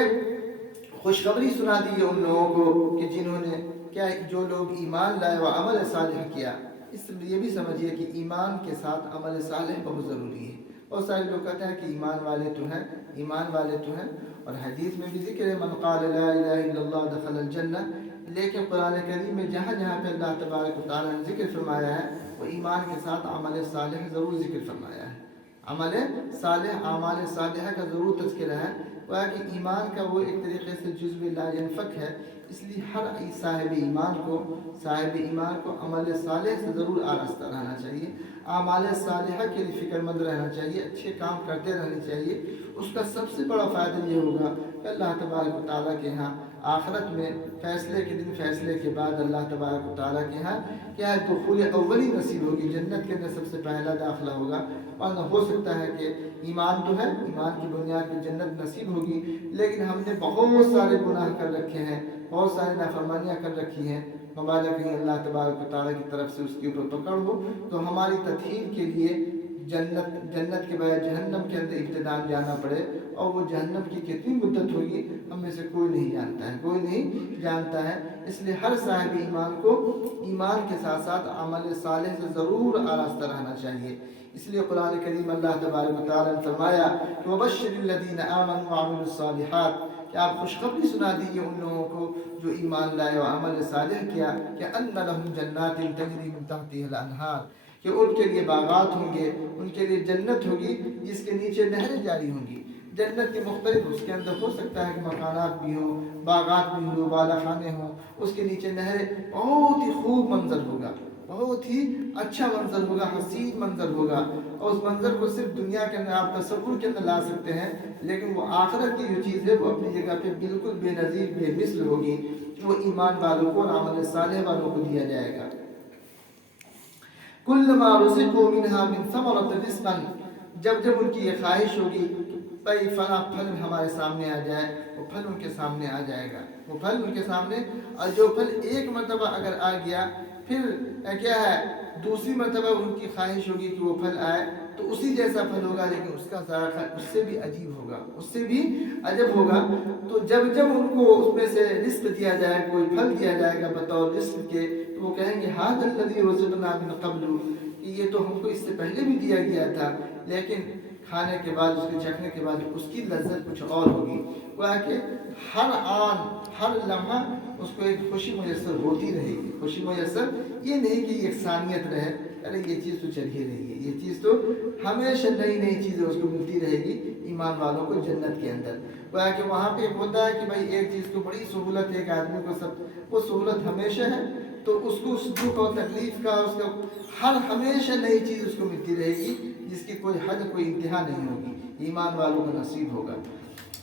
خوشخبری سنا دیجیے ان لوگوں کو کہ جنہوں نے جو لوگ ایمان لائے و عمل صالح کیا۔ اس یہ بھی سمجھیے کہ ایمان کے ساتھ عمل صالح بہت ضروری ہے۔ بہت سارے لوگ کہتے ہیں کہ ایمان والے تو ہیں، ایمان والے تو ہیں، اور حدیث میں بھی ذکر ہے من قال لا الہ الا اللہ دخل الجنہ، لیکن قرآن کریم میں جہاں جہاں پہ اللہ تبارک و تعالیٰ نے ذکر فرمایا ہے، وہ ایمان کے ساتھ عمل صالح ضرور ذکر فرمایا ہے۔ عمل صالح، اعمال صالحہ کا ضرور تذکرہ ہے، وہ کہ ایمان کا وہ ایک طریقے سے جزو لا ینفک ہے، اس لیے ہر صاحب ایمان کو عمل صالح سے ضرور آراستہ رہنا چاہیے، اعمال صالحہ کے لیے فکر مند رہنا چاہیے، اچھے کام کرتے رہنے چاہیے۔ اس کا سب سے بڑا فائدہ یہ ہوگا کہ اللہ تبارک و تعالیٰ کے ہاں آخرت میں فیصلے کے دن، فیصلے کے بعد اللہ تبارک و تعالیٰ کے ہاں کیا ہے، دخول اولی نصیب ہوگی، جنت کے اندر سب سے پہلا داخلہ ہوگا۔ اور نہ ہو سکتا ہے کہ ایمان تو ہے، ایمان کی بنیاد پہ جنت نصیب ہوگی، لیکن ہم نے بہت سارے گناہ کر رکھے ہیں، بہت ساری نافرمانیاں کر رکھی ہیں، مبالغہ کہیں اللہ تبارک و تعالیٰ کی طرف سے اس کے اوپر پکڑ ہو، تو ہماری تطہیر کے لیے جنت کے بجائے جہنم کے اندر ابتداء جانا پڑے، اور وہ جہنم کی کتنی مدت ہوگی ہم میں سے کوئی نہیں جانتا ہے، کوئی نہیں جانتا ہے۔ اس لیے ہر صاحب ایمان کو ایمان کے ساتھ ساتھ عمل صالح سے ضرور آراستہ رہنا چاہیے۔ اس لیے قرآن کریم اللہ تبارک و تعالیٰ نے فرمایا کہ وبشر الذین آمنوا وعملوا الصالحات، کہ آپ خوشخبری سنا دیجیے ان لوگوں کو جو ایمان لائے اور عمل صالح کیا، کہ ان لہم جنات تجری من تحتها الانہار، کہ ان کے لیے باغات ہوں گے، ان کے لیے جنت ہوگی جس کے نیچے نہریں جاری ہوں گی۔ جنت کی مختلف، اس کے اندر ہو سکتا ہے کہ مکانات بھی ہوں، باغات بھی ہوں، بالا خانے ہوں، اس کے نیچے نہریں، بہت ہی خوب منظر ہوگا، بہت ہی اچھا منظر ہوگا، حسین منظر ہوگا، اور اس منظر کو صرف دنیا کے اندر آپ تصور کے اندر لا سکتے ہیں، لیکن وہ آخرت کی جو چیز ہے وہ اپنی جگہ پہ بالکل بے نظیر بے مثل ہوگی، وہ ایمان والوں کو اور عمل صالح والوں کو دیا جائے گا۔ کلما رزقوا منها من ثمرة رزقا، جب ان کی یہ خواہش ہوگی بھائی فلاں پھل ہمارے سامنے آ جائے، وہ پھل ان کے سامنے آ جائے گا، وہ پھل ان کے سامنے، اور جو پھل ایک مرتبہ اگر آ گیا، پھر کیا ہے دوسری مرتبہ ان کی خواہش ہوگی کہ وہ پھل آئے تو اسی جیسا پھل ہوگا، لیکن اس کا ذائقہ اس سے بھی عجیب ہوگا، اس سے بھی عجب ہوگا۔ تو جب ان کو اس میں سے رزق دیا جائے، کوئی پھل دیا جائے گا بطور رزق کے، تو وہ کہیں گے ھذا الذی رزقنا من قبل، کہ یہ تو ہم کو اس سے پہلے بھی دیا گیا تھا، لیکن کھانے کے بعد، اس کے چکھنے کے بعد اس کی لذت کچھ اور ہوگی۔ گویا کہ ہر آن، ہر لمحہ اس کو ایک خوشی میسر ہوتی رہے گی، خوشی میسر، یہ نہیں کہ یکسانیت رہے، ارے یہ چیز تو چل ہی رہی ہے، یہ چیز تو ہمیشہ نئی نئی چیزیں اس کو ملتی رہے گی ایمان والوں کو جنت کے اندر۔ گویا کہ وہاں پہ ہوتا ہے کہ بھائی ایک چیز کو بڑی سہولت ہے ایک آدمی کو، سب وہ سہولت ہمیشہ ہے، تو اس کو دکھ اور تکلیف کا، اس کا ہر ہمیشہ نئی چیز اس کو ملتی رہے گی، جس کی کوئی حد کوئی انتہا نہیں ہوگی، ایمان والوں کا نصیب ہوگا۔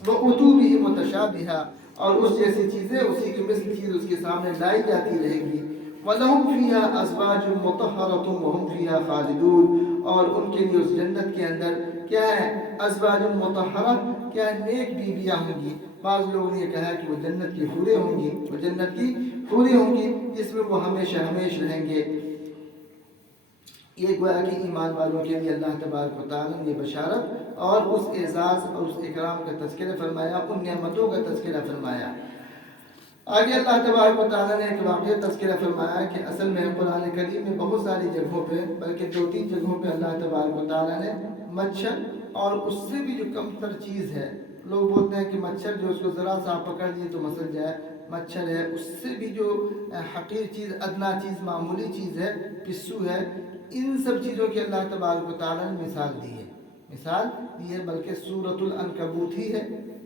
وَأُتُوا بِهِ مُتَشَابِهًا، اور اس جیسی چیزیں اسی کی مثل چیز اس کے سامنے لائی جاتی رہے گی۔ وَلَهُمْ فِيهَا أَزْوَاجٌ مُطَهَّرَةٌ وَهُمْ فِيهَا خَالِدُونَ، اور ان کے لیے اس جنت کے اندر کیا ہے، ازواج مطہرہ، کیا ہے، نیک بیویاں ہوں گی۔ بعض لوگوں نے یہ کہا کہ وہ جنت کی حوریں ہوں گی، وہ جنت کی حوریں ہوں گی جس میں وہ ہمیشہ ہمیش رہیں گے۔ یہ گویا کہ ایمان والوں کے لیے اللہ تبارک و تعالیٰ نے بشارت اور اس اعزاز اور اس اکرام کا تذکرہ فرمایا، ان نعمتوں کا تذکرہ فرمایا۔ آگے اللہ تبارک و تعالیٰ نے ایک واقعہ تذکرہ فرمایا کہ اصل میں قرآن کریم میں بہت ساری جگہوں پہ، بلکہ 2-3 جگہوں پہ اللہ تبارک و تعالیٰ نے مچھر اور اس سے بھی جو کم تر چیز ہے، لوگ بولتے ہیں کہ مچھر جو اس کو ذرا سا پکڑ لیے تو مسل جائے، مچھر ہے، اس سے بھی جو حقیر چیز، ادنا چیز، معمولی چیز ہے، پسو ہے، ان سب چیزوں کی اللہ تبارک و تعالیٰ نے مثال دی ہے، مثال دی ہے، بلکہ سورۃ العنکبوت ہی ہے،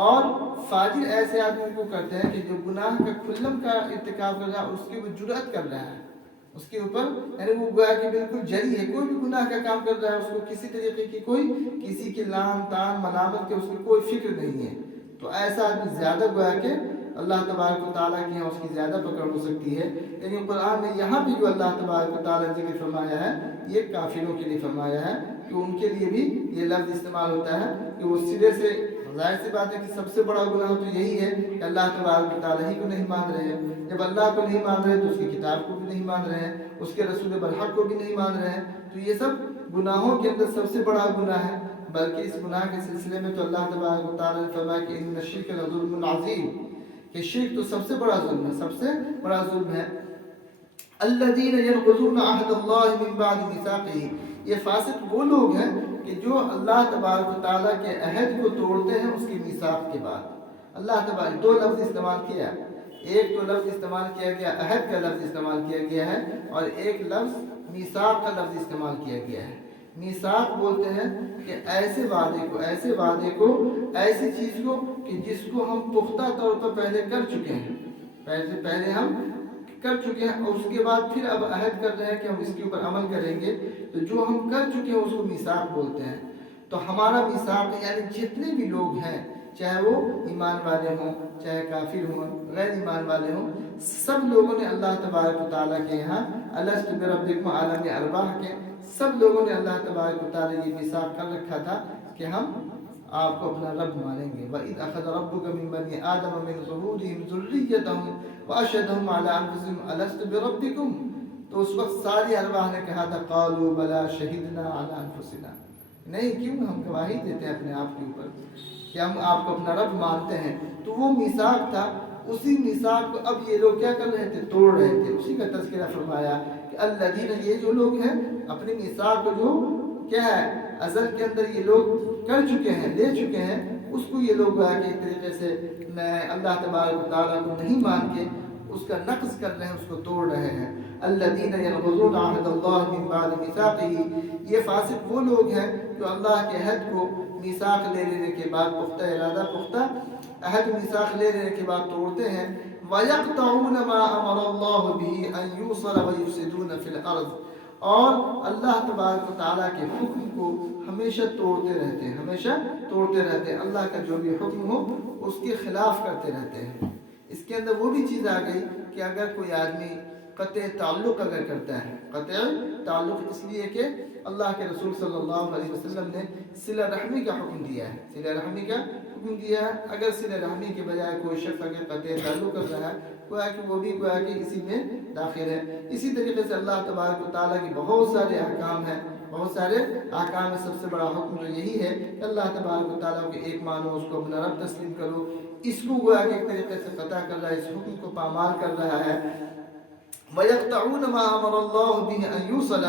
اور فاجر ایسے آدمی کو کرتے ہیں کہ جو گناہ کا کھلم کا ارتکاب کر رہا ہے، اس کی وہ جرأت کر رہا ہے اس کے اوپر، یعنی وہ گویا کہ بالکل جری ہے، کوئی بھی گناہ کا کام کر رہا ہے، اس کو کسی طریقے کی کوئی کسی کی لام تان ملامت کے اس کی کوئی فکر نہیں ہے، تو ایسا آدمی زیادہ گویا کہ اللہ تبارک و تعالیٰ کے یہاں اس کی زیادہ پکڑ ہو سکتی ہے۔ لیکن قرآن نے یہاں بھی جو اللہ تبارک و تعالیٰ نے ذکر فرمایا ہے یہ کافروں کے لیے فرمایا ہے کہ ان کے لیے بھی یہ لفظ استعمال ہوتا ہے کہ وہ سرے سے، ظاہر سی بات ہے کہ سب سے بڑا گناہ تو یہی ہے کہ اللہ تبارک و تعالیٰ ہی کو نہیں مان رہے ہیں۔ جب اللہ کو نہیں مان رہے تو اس کی کتاب کو بھی نہیں مان رہے ہیں، اس کے رسول برحق کو بھی نہیں مان رہے ہیں، تو یہ سب گناہوں کے اندر سب سے بڑا گناہ ہے۔ بلکہ اس گناہ کے سلسلے میں تو اللہ تبارک و تعالیٰ نے فرمایا کہ ان الشرک لظلم عظیم، کہ شرک تو سب سے بڑا ظلم ہے، سب سے بڑا ظلم ہے۔ الذین ینقضون عہد اللہ من بعد میثاقہ، یہ فاسق وہ لوگ ہیں کہ جو اللہ تبارک و تعالیٰ کے عہد کو توڑتے ہیں اس کی میثاق کے بعد۔ اللہ تبارک دو لفظ استعمال کیا، ایک تو لفظ استعمال کیا گیا عہد کا لفظ استعمال کیا گیا ہے، اور ایک لفظ میثاق کا لفظ استعمال کیا گیا ہے۔ میثاق بولتے ہیں کہ ایسے وعدے کو ایسی چیز کو کہ جس کو ہم پختہ طور پر پہلے کر چکے ہیں، پہلے ہم کر چکے ہیں اور اس کے بعد پھر اب عہد کر رہے ہیں کہ ہم اس کے اوپر عمل کریں گے، تو جو ہم کر چکے ہیں اس کو میثاق بولتے ہیں۔ تو ہمارا میثاق یعنی جتنے بھی لوگ ہیں، چاہے وہ ایمان والے ہوں چاہے کافر ہوں غیر ایمان والے ہوں، سب لوگوں نے اللہ تبارک و تعالیٰ کے یہاں الست بربکم عالم ارواح کے سب لوگوں نے اللہ تبارک و تعالیٰ یہ میثاق کر رکھا تھا کہ ہم آپ کو اپنا رب مانیں گے۔ وَإِذْ أَخَذَ رَبُّكَ مِن بَنِي آدَمَ مِن ظُهُورِهِمْ ذُرِّيَّتَهُمْ وَأَشْهَدَهُمْ عَلَىٰ أَنفُسِهِمْ أَلَسْتُ بِرَبِّكُمْ، تو اس وقت ساری ارواح نے کہا تھا قَالُوا بَلَىٰ شَهِدْنَا عَلَىٰ أَنفُسِنَا، نہیں کیوں، ہم گواہی دیتے ہیں اپنے آپ کے اوپر کہ ہم آپ کو اپنا رب مانتے ہیں۔ تو وہ میثاق تھا، اسی میثاق کو اب یہ لوگ کیا کر رہے تھے، توڑ رہے تھے۔ اسی کا تذکرہ فرمایا کہ الذین، یہ جو لوگ ہیں اپنی میثاق کو جو کیا ہے ازل کے اندر یہ لوگ کر چکے ہیں، لے چکے ہیں، اس کو یہ لوگ ایک طریقے سے اللہ تبارک و تعالیٰ کو نہیں مان کے اس کا نقض کر رہے ہیں، اس کو توڑ رہے ہیں۔ الذین ینقضون عہد اللہ من بعد میثاقہ، یہ فاسق وہ لوگ ہیں جو اللہ کے عہد کو میثاق لے لینے کے بعد پختہ ارادہ پختہ عہد میثاق لے لینے کے بعد توڑتے ہیں۔ وَيَقْطَعُونَ مَا أَمَرَ اللَّهُ بِهِ أَن يُوصَلَ وَيُفْسِدُونَ فِي الْأَرْضِ، اور اللہ تبارک و تعالیٰ کے حکم کو ہمیشہ توڑتے رہتے ہیں، ہمیشہ توڑتے رہتے ہیں، اللہ کا جو بھی حکم ہو اس کے خلاف کرتے رہتے ہیں۔ اس کے اندر وہ بھی چیز آ گئی کہ اگر کوئی آدمی قطع تعلق اگر کرتا ہے، قطع تعلق اس لیے کہ اللہ کے رسول صلی اللہ علیہ وسلم نے صلہ رحمی کا حکم دیا ہے، صلہ رحمی کا حکم دیا ہے، اگر صلہ رحمی کے بجائے کوئی شخص اگر قطع تعلق کر رہا ہے گویا کہ وہ بھی گویا کہ اسی میں داخل ہے۔ اسی طریقے سے اللہ تبارک و تعالیٰ کی بہت سارے احکام ہیں، بہت سارے احکام میں سب سے بڑا حکم جو یہی ہے کہ اللہ تبارک و تعالیٰ کے ایک مانو، اس کو اپنا رب تسلیم کرو، اس کو گویا کہ ایک طریقے سے قطع کر رہا ہے، اس حکم کو پامال کر رہا ہے۔ وَيَقْطَعُونَ مَا أَمَرَ اللَّهُ بِهِ أَن يُوصَلَ،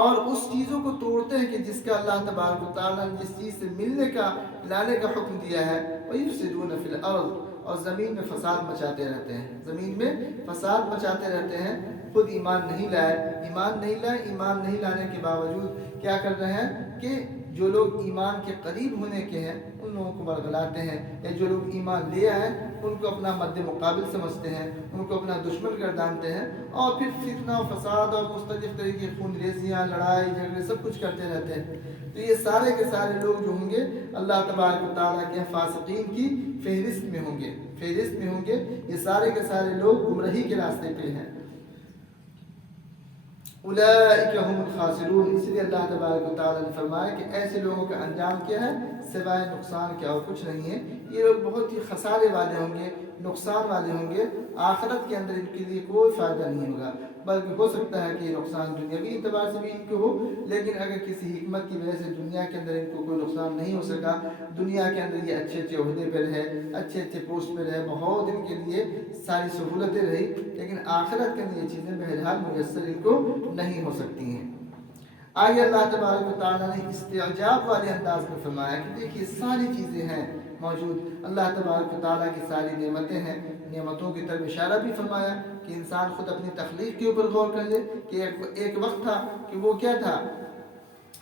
اور اس چیزوں کو توڑتے ہیں کہ جس کا اللہ تبارک و تعالیٰ نے جس چیز سے ملنے کا لانے کا حکم دیا ہے۔ وَيُفْسِدُونَ فِي الْأَرْضِ، اور زمین میں فساد مچاتے رہتے ہیں، زمین میں فساد مچاتے رہتے ہیں۔ خود ایمان نہیں لائے، ایمان نہیں لانے کے باوجود کیا کر رہے ہیں کہ جو لوگ ایمان کے قریب ہونے کے ہیں ان لوگوں کو برگلاتے ہیں، یا جو لوگ ایمان لے آئے ان کو اپنا مد مقابل سمجھتے ہیں، ان کو اپنا دشمن گردانتے ہیں، اور پھر فتنہ و فساد اور مختلف طرح کی خون ریزیاں، لڑائی جھگڑے سب کچھ کرتے رہتے ہیں۔ تو یہ سارے کے سارے لوگ جو ہوں گے اللہ تبارک و تعالیٰ کے فاسقین کی فہرست میں ہوں گے، یہ سارے کے سارے لوگ گمراہی کے راستے پہ ہیں۔ اولئک هم الخاسرون، اس لیے اللہ تبارک و تعالیٰ نے فرمایا کہ ایسے لوگوں کا انجام کیا ہے، سوائے نقصان کے اور کچھ نہیں ہے۔ یہ لوگ بہت ہی خسارے والے ہوں گے، نقصان والے ہوں گے، آخرت کے اندر ان کے لیے کوئی فائدہ نہیں ہوگا، بلکہ ہو سکتا ہے کہ یہ نقصان دنیاوی اعتبار سے بھی ان کو ہو، لیکن اگر کسی حکمت کی وجہ سے دنیا کے اندر ان کو کوئی نقصان نہیں ہو سکا، دنیا کے اندر یہ اچھے عہدے پہ رہے، اچھے پوسٹ پہ رہے، بہت ان کے لیے ساری سہولتیں رہی، لیکن آخرت کے اندر یہ چیزیں بہرحال میسر ان کو نہیں ہو سکتی ہیں۔ آگے اللہ تبارک و تعالیٰ نے استعجاب والے انداز میں فرمایا کہ دیکھیے ساری چیزیں ہیں موجود، اللہ تبارک و تعالیٰ کی ساری نعمتیں ہیں، نعمتوں کی طرف اشارہ بھی فرمایا کہ انسان خود اپنی تخلیق کے اوپر غور کر لے کہ ایک وقت تھا کہ وہ کیا تھا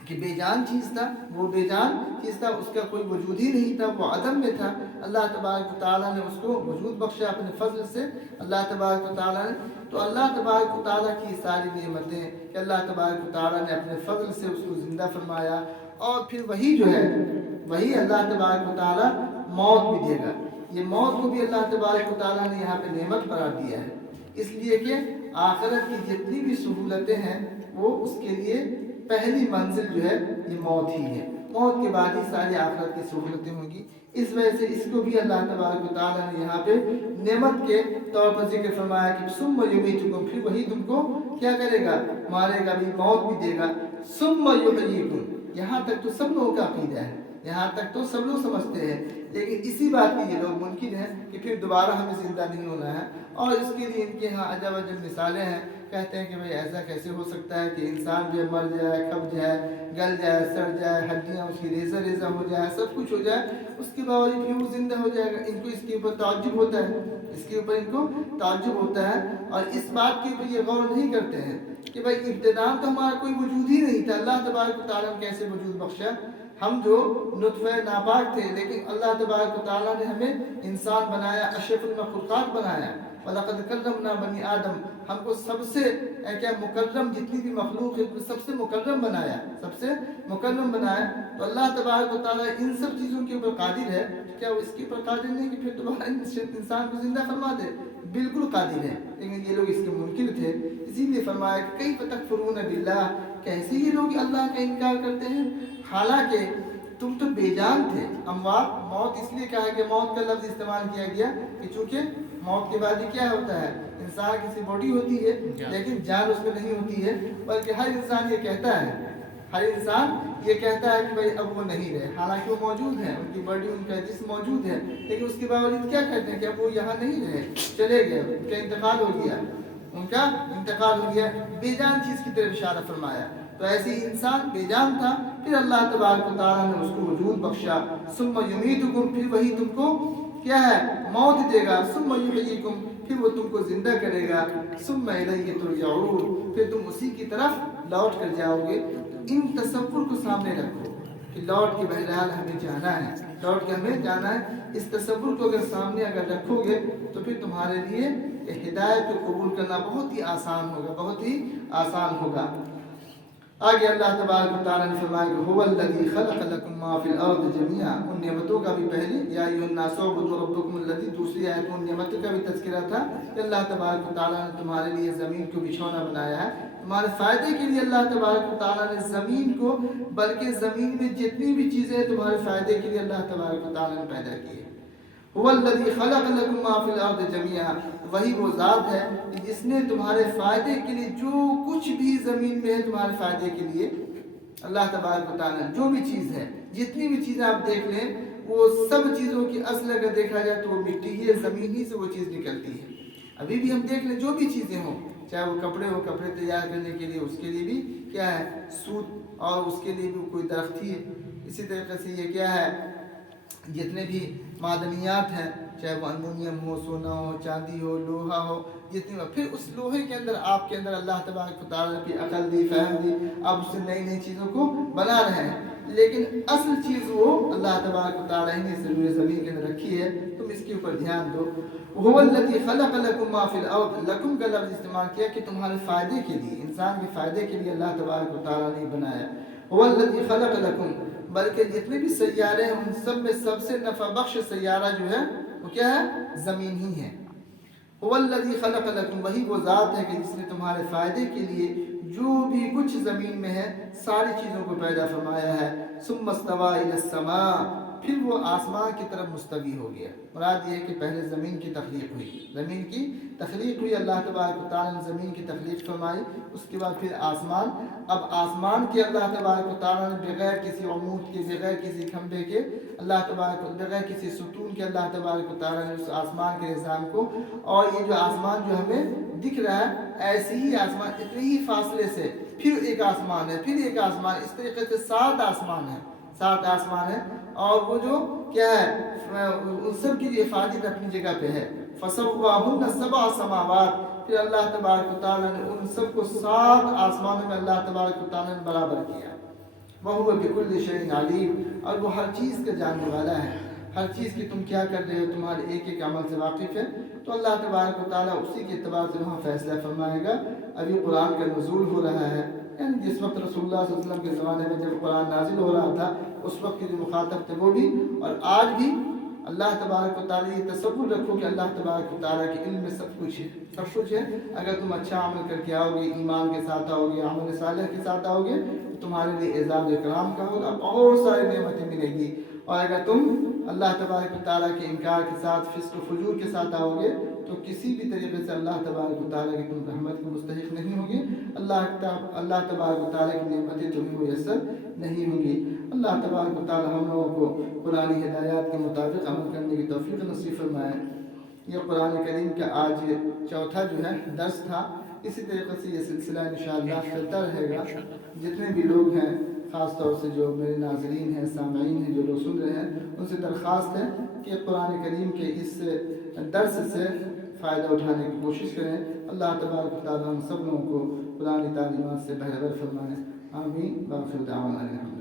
کہ بے جان چیز تھا، وہ بے جان چیز تھا، اس کا کوئی وجود ہی نہیں تھا، وہ عدم میں تھا۔ اللہ تبارک و تعالیٰ نے اس کو وجود بخشا اپنے فضل سے۔ اللہ تبارک و تعالیٰ نے، تو اللہ تبارک و تعالیٰ کی ساری نعمتیں کہ اللہ تبارک و تعالیٰ نے اپنے فضل سے اس کو زندہ فرمایا، اور پھر وہی جو ہے وہی اللہ تبارک و تعالیٰ موت بھی دے گا۔ یہ موت کو بھی اللہ تبارک و تعالیٰ نے یہاں پہ نعمت قرار دیا ہے، اس لیے کہ آخرت کی جتنی بھی سہولتیں ہیں وہ اس کے لیے پہلی منزل جو ہے یہ موت ہی ہے، موت کے بعد ہی ساری آخرت کی سہولتیں ہوں گی۔ اس وجہ سے اس کو بھی اللہ تبارک و تعالیٰ نے یہاں پہ نعمت کے طور پر ذکر فرمایا کہ ثم یمیتکم، پھر وہی تم کو کیا کرے گا، مارے گا، بھی موت بھی دے گا۔ ثم یحییکم، یہاں تک تو سب لوگوں کا عقیدہ ہے، یہاں تک تو سب لوگ سمجھتے ہیں، لیکن اسی بات کے یہ لوگ منکر ہیں کہ پھر دوبارہ ہمیں زندہ نہیں ہونا ہے، اور اس کے لیے ان کے ہاں عجب عجب مثالیں ہیں۔ کہتے ہیں کہ بھئی ایسا کیسے ہو سکتا ہے کہ انسان جو مر جائے، کھپ جائے، گل جائے، سڑ جائے، ہڈیاں اس کی ریزہ ریزہ ہو جائے، سب کچھ ہو جائے، اس کے باوجود پھر وہ زندہ ہو جائے گا۔ ان کو اس کے اوپر تعجب ہوتا ہے، اس کے اوپر ان کو تعجب ہوتا ہے، اور اس بات کے اوپر یہ غور نہیں کرتے ہیں کہ بھئی ابتداء تو ہمارا کوئی وجود ہی نہیں تھا، اللہ تبارک و تعالیٰ نے کیسے وجود بخشا؟ ہم جو نطفہ ناپاک تھے، لیکن اللہ تبارک و تعالیٰ نے ہمیں انسان بنایا، اشرف المخلوقات بنایا۔ وَلَقَدْ كَرَّمْنَا بَنِي آدم، ہم کو سب سے کیا مکرم، جتنی بھی مخلوق ہے سب سے مکرم بنایا، سب سے مکرم بنایا۔ تو اللہ تبارک و تعالیٰ ان سب چیزوں کے اوپر قادر ہے، کیا وہ اس کے اوپر قادر نہیں کہ پھر دوبارہ انسان کو زندہ فرما دے؟ بالکل قادر ہے، لیکن یہ لوگ اس کے منکر تھے۔ اسی لیے فرمایا کہ کیف تکفرون باللہ، کیسے یہ لوگ اللہ کا انکار کرتے ہیں، حالانکہ تم تو بے جان تھے۔ اموات، موت اس لیے کہا کہ موت کا لفظ استعمال کیا گیا کہ چونکہ موت کے بعد کیا ہوتا ہے، انسان کی باڈی ہوتی ہے لیکن جان اس میں نہیں ہوتی ہے، بلکہ ہر انسان یہ کہتا ہے، ہر انسان یہ کہتا ہے کہ بھائی اب وہ نہیں رہے، حالانکہ وہ موجود ہیں، ان کی باڈی، ان کا جسم موجود ہے، لیکن اس کے باوجود کیا کہتے ہیں کہ اب وہ یہاں نہیں رہے، چلے گئے، ان کا انتقال ہو گیا، ان کا انتقال ہو گیا۔ بے جان چیز کی طرف اشارہ فرمایا۔ تو ایسے ہی انسان بے جان تھا، پھر اللہ تبارک و تعالیٰ نے اس کو وجود بخشا۔ ثم یمیتکم، پھر وہی تم کو کیا ہے، موت دے گا۔ ثم یحییکم، پھر وہ تم کو زندہ کرے گا۔ ثم الیہ ترجعون، پھر تم اسی کی طرف لوٹ کر جاؤ گے۔ ان تصور کو سامنے رکھو کہ لوٹ کے بہرحال ہمیں جانا ہے، لوٹ کے ہمیں جانا ہے۔ اس تصور کو اگر سامنے اگر رکھو گے تو پھر تمہارے لیے ہدایت کو قبول کرنا بہت ہی آسان ہوگا، بہت ہی آسان ہوگا۔ آگے اللہ تبارک و تعالیٰ نے فرمایا کہ هو الذی خلق لکم ما فی الارض جميعا، ان نعمتوں کا بھی پہلے یا ایھا الناس اعبدوا ربکم الذی، دوسری آیت میں ان نعمتوں کا بھی تذکرہ تھا کہ اللہ تبارک و تعالیٰ نے تمہارے لیے زمین کو بچھونا بنایا ہے، تمہارے فائدے کے لیے اللہ تبارک و تعالیٰ نے زمین کو، بلکہ زمین میں جتنی بھی چیزیں تمہارے فائدے کے لیے اللہ تبارک و تعالیٰ نے پیدا کی ہے۔ هو الذی خلق لکم ما فی الارض جميعا، وہی وہ ذات ہے کہ جس نے تمہارے فائدے کے لیے جو کچھ بھی زمین میں ہے تمہارے فائدے کے لیے، اللہ تبارک و تعالیٰ جو بھی چیز ہے، جتنی بھی چیزیں آپ دیکھ لیں، وہ سب چیزوں کی اصل اگر دیکھا جائے تو وہ مٹی ہی ہے، زمین ہی سے وہ چیز نکلتی ہے۔ ابھی بھی ہم دیکھ لیں جو بھی چیزیں ہوں، چاہے وہ کپڑے ہو، کپڑے تیار کرنے کے لیے اس کے لیے بھی کیا ہے، سوت، اور اس کے لیے بھی کوئی درخت ہی ہے۔ اسی طریقے سے یہ کیا ہے، جتنے بھی معدنیات ہیں، چاہے وہ المونیم ہو، سونا ہو، چاندی ہو، لوہا ہو، جتنی، پھر اس لوہے کے اندر آپ کے اندر اللہ تبارک و تعالیٰ کی عقل دی، فہم دی، آپ اس سے نئی نئی چیزوں کو بنا رہے ہیں، لیکن اصل چیز وہ اللہ تبارک و تعالیٰ نے ضرور زمین کے اندر رکھی ہے، تم اس کے اوپر دھیان دو۔ هو الذی خلق لکم ما فی الارض، لکم کا لفظ استعمال کیا کہ تمہارے فائدے کے لیے، انسان کے فائدے کے لیے اللہ تبارک و تعالیٰ نے بنایا۔ هو الذی خلق لکم، بلکہ جتنے بھی سیارے ہیں ان سب میں سب سے نفع بخش سیارہ جو ہے وہ کیا ہے، زمین ہی ہے۔ هو الذی خلق لکم، وہی وہ ذات ہے کہ جس نے تمہارے فائدے کے لیے جو بھی کچھ زمین میں ہے ساری چیزوں کو پیدا فرمایا ہے۔ ثم استوى الى السماء، پھر وہ آسمان کی طرف مستوی ہو گیا۔ مراد یہ ہے کہ پہلے زمین کی تخلیق ہوئی، زمین کی تخلیق ہوئی، اللہ تبارک و تعالیٰ نے زمین کی تخلیق فرمائی، اس کے بعد پھر آسمان۔ اب آسمان کے اللہ تبارک و تعالیٰ نے بغیر کسی عمود کے، بغیر کسی کھمبے کے، اللہ تبارک و بغیر کسی ستون کے اللہ تبارک و تعالیٰ نے اس آسمان کے نظام کو، اور یہ جو آسمان جو ہمیں دکھ رہا ہے ایسے ہی آسمان اتنے ہی فاصلے سے پھر ایک آسمان ہے، پھر ایک آسمان، اس طریقے سے 7 آسمان ہیں، 7 آسمان ہیں، اور وہ جو کیا ہے ان سب کی حفاظت اپنی جگہ پہ ہے۔ فَسَوَّاهُنَّ 7 سماوات، پھر اللہ تبارک و تعالیٰ نے ان سب کو 7 آسمانوں میں اللہ تبارک و تعالیٰ نے برابر کیا۔ وَهُوَ بِكُلِّ شَيْءٍ عَلِيمٌ، اور وہ ہر چیز کا جاننے والا ہے، ہر چیز کی تم کیا کر رہے ہو تمہارے ایک ایک عمل سے واقف ہے۔ تو اللہ تبارک و تعالیٰ اسی کے اعتبار سے وہاں فیصلہ فرمائے گا۔ ابھی قرآن کا نزول ہو رہا ہے، یعنی جس وقت رسول اللہ صلی اللہ علیہ وسلم کے زمانے میں جب قرآن نازل ہو رہا تھا اس وقت کے جو مخاطب تھے وہ بھی، اور آج بھی اللہ تبارک و تعالیٰ یہ تصور رکھو کہ اللہ تبارک و تعالیٰ کے علم میں سب کچھ ہے، سب کچھ ہے۔ اگر تم اچھا عمل کر کے آؤ گے، ایمان کے ساتھ آؤ گے، عمل صالح کے ساتھ آؤ گے تو تمہارے لیے اعزاز و اکرام کا ہوگا، بہت ساری نعمتیں ملے گی۔ اور اگر تم اللہ تبارک و تعالیٰ کے انکار کے ساتھ، فسق و فجور کے ساتھ آؤ گے تو کسی بھی طریقے سے اللہ تبارک و تعالیٰ کی تم رحمت کے مستحق نہیں ہوگی، اللہ تبارک و تعالیٰ کی نعمتیں تمہیں میسر نہیں ہوں گی۔ اللہ تبارک و تعالیٰ ہم لوگوں کو قرآن ہدایات کے مطابق عمل کرنے کی توفیق نصیب فرمائے۔ یہ قرآن کریم کا آج چوتھا جو ہے درس تھا، اسی طریقے سے یہ سلسلہ انشاءاللہ چلتا رہے گا۔ جتنے بھی لوگ ہیں، خاص طور سے جو میرے ناظرین ہیں، سامعین ہیں، جو لوگ سن رہے ہیں، ان سے درخواست ہے کہ قرآن کریم کے اس درس سے فائدہ اٹھانے کی کوشش کریں۔ اللہ تبارک و تعالیٰ ہم سب لوگوں کو قرآن تعلیمات سے بہرور فرمائے۔ آمین۔ وآخر دعوانا الحمد للہ۔